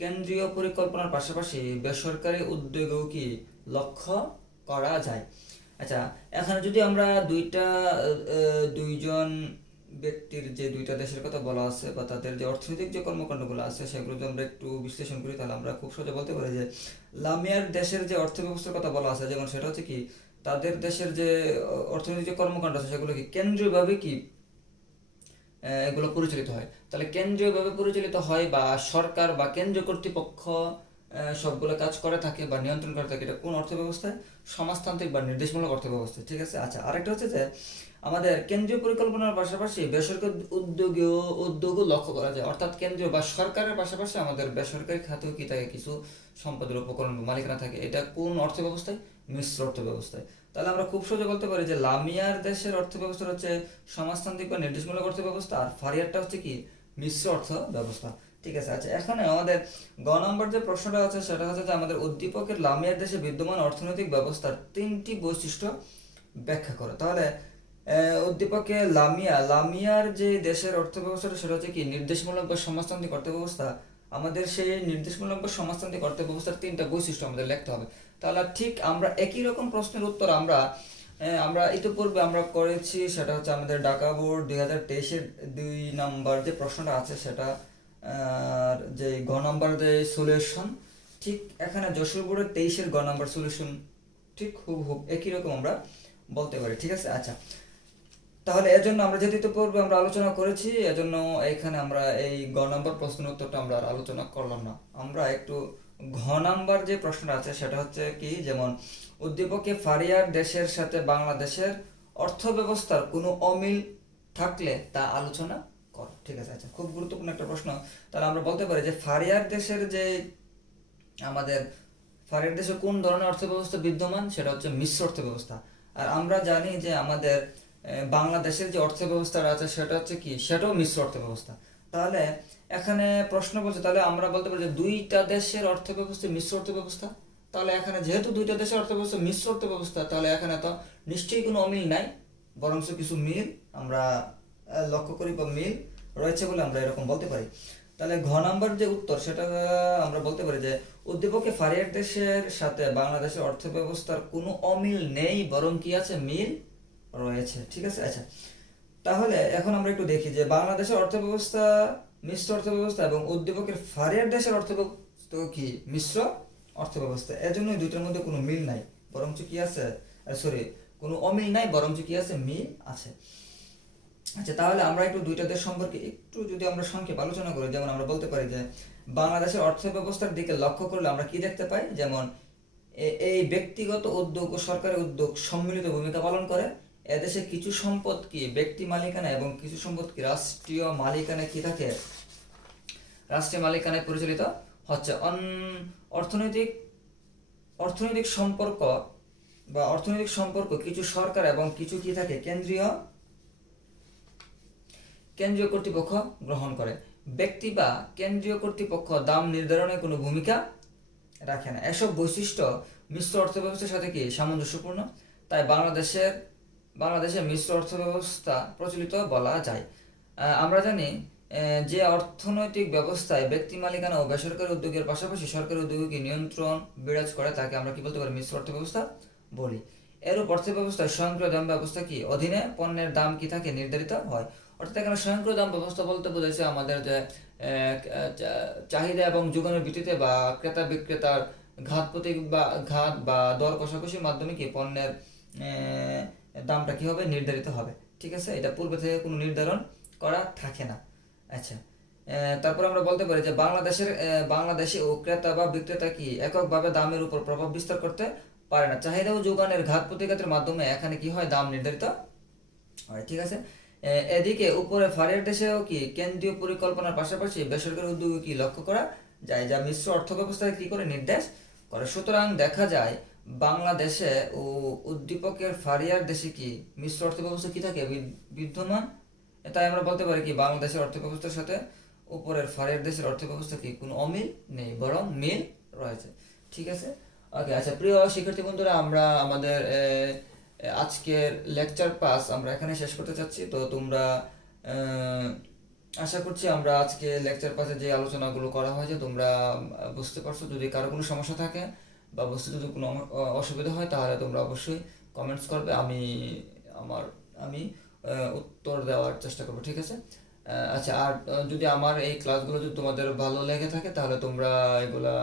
কেন্দ্রীয় পরিকল্পনার পাশাপাশি বেসরকারি উদ্যোগও কি লক্ষ্য করা যায়। আচ্ছা, এখানে যদি আমরা দুইজন ব্যক্তির যে দুইটা দেশের কথা বলা আছে বা তাদের যে অর্থনৈতিক যে কর্মকাণ্ডগুলো আছে সেগুলো যদি আমরা একটু বিশ্লেষণ করি, তাহলে আমরা খুব সহজে বলতে পারি যে লামিয়ার দেশের যে অর্থ ব্যবস্থার কথা বলা আছে, যেমন সেটা হচ্ছে কি তাদের দেশের যে অর্থনৈতিক যে কর্মকাণ্ড আছে সেগুলো কি কেন্দ্রীয়ভাবে কি এগুলো পরিচালিত হয়। তাহলে কেন্দ্রীয়ভাবে পরিচালিত হয় বা সরকার বা কেন্দ্রীয় কর্তৃপক্ষ সবগুলো কাজ করে থাকে বা নিয়ন্ত্রণ করে থাকে, এটা কোন অর্থ ব্যবস্থায়, সমাজতান্ত্রিক বা নির্দেশমূলক অর্থ ব্যবস্থা, ঠিক আছে। আচ্ছা, আরেকটা হচ্ছে যে আমাদের কেন্দ্রীয় পরিকল্পনার পাশাপাশি বেসরকারি উদ্যোগও লক্ষ্য করা যায়, অর্থাৎ কেন্দ্রীয় বা সরকারের পাশাপাশি আমাদের বেসরকারি খাতেও কি থাকে, কিছু সম্পদের উপকরণ মালিকানা থাকে। এটা কোন অর্থ ব্যবস্থায়, মিশ্র অর্থ ব্যবস্থায়। তাহলে আমরা খুব সহজে বলতে পারি যে লামিয়ার দেশের অর্থ ব্যবস্থা হচ্ছে সমাজতান্ত্রিক বা নির্দেশমূলক অর্থ ব্যবস্থা, আর ফারিয়ারটা হচ্ছে কি মিশ্র অর্থ ব্যবস্থা, ঠিক আছে। আচ্ছা, এখানে আমাদের নম্বর যে প্রশ্নটা আছে সেটা হচ্ছে যে আমাদের উদ্দীপকের লামিয়ার দেশে বিদ্যমান অর্থনৈতিক ব্যবস্থার 3টি বৈশিষ্ট্য ব্যাখ্যা করে। তাহলে উদ্দীপকে লামিয়ার যে দেশের অর্থ ব্যবস্থাটা সেটা হচ্ছে কি নির্দেশমূলক বা সমাজতান্ত্রিক অর্থ ব্যবস্থা। আমাদের সেই নির্দেশমূলক বা সমাজতান্ত্রিক অর্থ ব্যবস্থার 3টা বৈশিষ্ট্য আমাদের লিখতে হবে। তাহলে ঠিক আমরা একই রকম প্রশ্নের উত্তর আমরা ইতিপূর্বে আমরা করেছি, সেটা হচ্ছে আমাদের ঢাকা বোর্ড 2023-এর 2 নম্বর যে প্রশ্নটা আছে সেটা, যে নম্বর যে সলিউশন, ঠিক এখানে যশোর বোর্ডের 23-এর নম্বর সলিউশন ঠিক হুবহু একই রকম আমরা বলতে পারি, ঠিক আছে। আচ্ছা, তাহলে এর জন্য আমরা যেহেতু পূর্বে আমরা আলোচনা করেছি, এজন্য এখানে আমরা এই নম্বর প্রশ্নের উত্তরটা আমরা আর আলোচনা করলাম না। আমরা একটু নম্বর যে প্রশ্নটা আছে সেটা হচ্ছে কি, যেমন উদ্দীপকে ফারিয়ার দেশের সাথে বাংলাদেশের অর্থ ব্যবস্থার কোনো অমিল থাকলে তা আলোচনা কর, ঠিক আছে। আচ্ছা, খুব গুরুত্বপূর্ণ একটা প্রশ্ন। তাহলে আমরা বলতে পারি যে ফারিয়ার দেশের যে আমাদের ফারিয়ার দেশে কোন ধরনের অর্থ ব্যবস্থা বিদ্যমান, সেটা হচ্ছে মিশ্র অর্থ ব্যবস্থা। আর আমরা জানি যে আমাদের বাংলাদেশের যে অর্থ ব্যবস্থাটা আছে সেটা হচ্ছে কি, সেটাও মিশ্র অর্থ ব্যবস্থা। তাহলে এখানে প্রশ্ন বলছে, তাহলে আমরা বলতে পারি যে দুইটা দেশের অর্থ ব্যবস্থা মিশ্র অর্থ ব্যবস্থা। তাহলে এখানে যেহেতু দুইটা দেশের অর্থ ব্যবস্থা মিশ্র অর্থ ব্যবস্থা, তাহলে এখানে তো নিশ্চয়ই কোনো অমিল নাই, বরং কিছু মিল আমরা লক্ষ্য করি বা মিল রয়েছে বলে আমরা এরকম বলতে পারি। তাহলে নম্বর যে উত্তর সেটা আমরা বলতে পারি যে উদ্দীপকে ফারিয়ার দেশের সাথে বাংলাদেশের অর্থ ব্যবস্থার কোনো অমিল নেই, বরং কি আছে, মিল রয়েছে, ঠিক আছে। আচ্ছা, তাহলে এখন আমরা একটু দেখি যে বাংলাদেশের অর্থব্যবস্থা মিশ্র অর্থব্যবস্থা এবং উদ্দীপকের ফারিয়ার দেশের অর্থব্যবস্থা কি মিশ্র অর্থব্যবস্থা। এর জন্য দুইটার মধ্যে কোনো মিল নাই, বরঞ্চ কি আছে, সরি, কোনো অমিল নাই, বরঞ্চ কি আছে, মিল আছে। আচ্ছা, তাহলে আমরা একটু দুইটা দেশ সম্পর্কে একটু যদি আমরা সংক্ষেপে আলোচনা করি, যেমন আমরা বলতে পারি যে বাংলাদেশের অর্থব্যবস্থার দিকে লক্ষ্য করলে আমরা কি দেখতে পাই, যেমন এই ব্যক্তিগত উদ্যোগ ও সরকারি উদ্যোগ সম্মিলিত ভূমিকা পালন করে। এদেশে কিছু সম্পদ কি ব্যক্তি মালিকানা এবং কিছু সম্পদ কি রাষ্ট্রীয় মালিকানা কি থাকে, রাষ্ট্রীয় মালিকানায় পরিচালিত হচ্ছে। অর্থনৈতিক অর্থনৈতিক সম্পর্ক অর্থনৈতিক সম্পর্ক কিছু সরকার এবং কিছু কি থাকে কেন্দ্রীয় কর্তৃপক্ষ গ্রহণ করে। ব্যক্তি বা কেন্দ্রীয় কর্তৃপক্ষ দাম নির্ধারণে কোনো ভূমিকা রাখে না। এসব বৈশিষ্ট্য মিশ্র অর্থব্যবস্থার সাথে কি সামঞ্জস্যপূর্ণ, তাই বাংলাদেশে মিশ্র অর্থব্যবস্থা প্রচলিত বলা যায়। আমরা জানি যে অর্থনৈতিক ব্যবস্থায় ব্যক্তি মালিকানা ও বেসরকারি উদ্যোগের পাশাপাশি সরকারি উদ্যোগকে নিয়ন্ত্রণ বিরাজ করে তাকে আমরা কি বলতে পারি, মিশ্র অর্থব্যবস্থা বলি। এরূপ অর্থব্যবস্থায় স্বয়ংক্রিয় দাম ব্যবস্থা কি অধীনে পণ্যের দাম কি থাকে নির্ধারিত হয়। অর্থাৎ এখানে স্বয়ংক্রিয় দাম ব্যবস্থা বলতে বোঝাচ্ছে আমাদের যে চাহিদা এবং যোগানের ভিত্তিতে বা ক্রেতা বিক্রেতার ঘাত বা দর কষাকষির মাধ্যমে কি পণ্যের দামটা কি হবে, নির্ধারিত হবে। ঠিক আছে, এটা পূর্বে থেকে কোনো নির্ধারণ করা থাকে না। আচ্ছা, তারপর আমরা বলতে পারি যে বাংলাদেশে ও ক্রেতা বা বিক্রেতা কি এককভাবে দামের উপর প্রভাব বিস্তার করতে পারে না। চাহিদা ও যোগানের ঘাত প্রতিঘাতের মাধ্যমে এখানে কি হয়, দাম নির্ধারিত হয়। ঠিক আছে, এদিকে উপরে ফারিয়ার দেশেও কি কেন্দ্রীয় পরিকল্পনার পাশাপাশি বেসরকারি উদ্যোগ কি লক্ষ্য করা যায়, যা মিশ্র অর্থব্যবস্থায় কি করে নির্দেশ করে। সুতরাং দেখা যায় বাংলাদেশে ও উদ্দীপকের ফারিয়ার দেশে কি মিশ্র অর্থব্যবস্থা কি থাকে বিদ্যমান। তাই আমরা বলতে পারি কি বাংলাদেশের অর্থব্যবস্থার সাথে উপরের ফারিয়ার দেশের অর্থব্যবস্থা কি কোনো অমিল নেই, বরং মিল রয়েছে। ঠিক আছে, ওকে। আচ্ছা, প্রিয় শিক্ষার্থী বন্ধুরা, আমরা আমাদের আজকের লেকচার পাস আমরা এখানে শেষ করতে চাচ্ছি। তো তোমরা আশা করছি আমরা আজকে লেকচার পাসে যে আলোচনাগুলো করা হয়েছে তোমরা বুঝতে পারছো। যদি কারো কোনো সমস্যা থাকে বা বুঝতে যদি কোনো অসুবিধা হয় তাহলে তোমরা অবশ্যই কমেন্টস করবে, আমি উত্তর দেওয়ার চেষ্টা করবো। ঠিক আছে, আচ্ছা। আর যদি আমার এই ক্লাসগুলো যদি তোমাদের ভালো লেগে থাকে তাহলে তোমরা এগুলা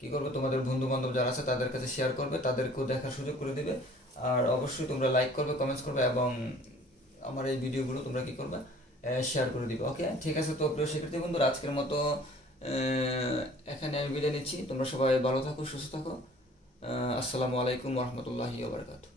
কি করবে, তোমাদের বন্ধু বান্ধব যারা আছে তাদের কাছে শেয়ার করবে, তাদেরকেও দেখার সুযোগ করে দিবে। আর অবশ্যই তোমরা লাইক করবে, কমেন্টস করবে এবং আমার এই ভিডিওগুলো তোমরা কি করবে, শেয়ার করে দিবে। ওকে, ঠিক আছে। তো প্রিয় শিক্ষার্থী বন্ধুরা, আজকের মতো এখানে আমি বিদায় নিচ্ছি। তোমরা সবাই ভালো থাকো, সুস্থ থাকো। আসসালামু আলাইকুম ওয়া রাহমাতুল্লাহি ওয়া বারাকাতুহু।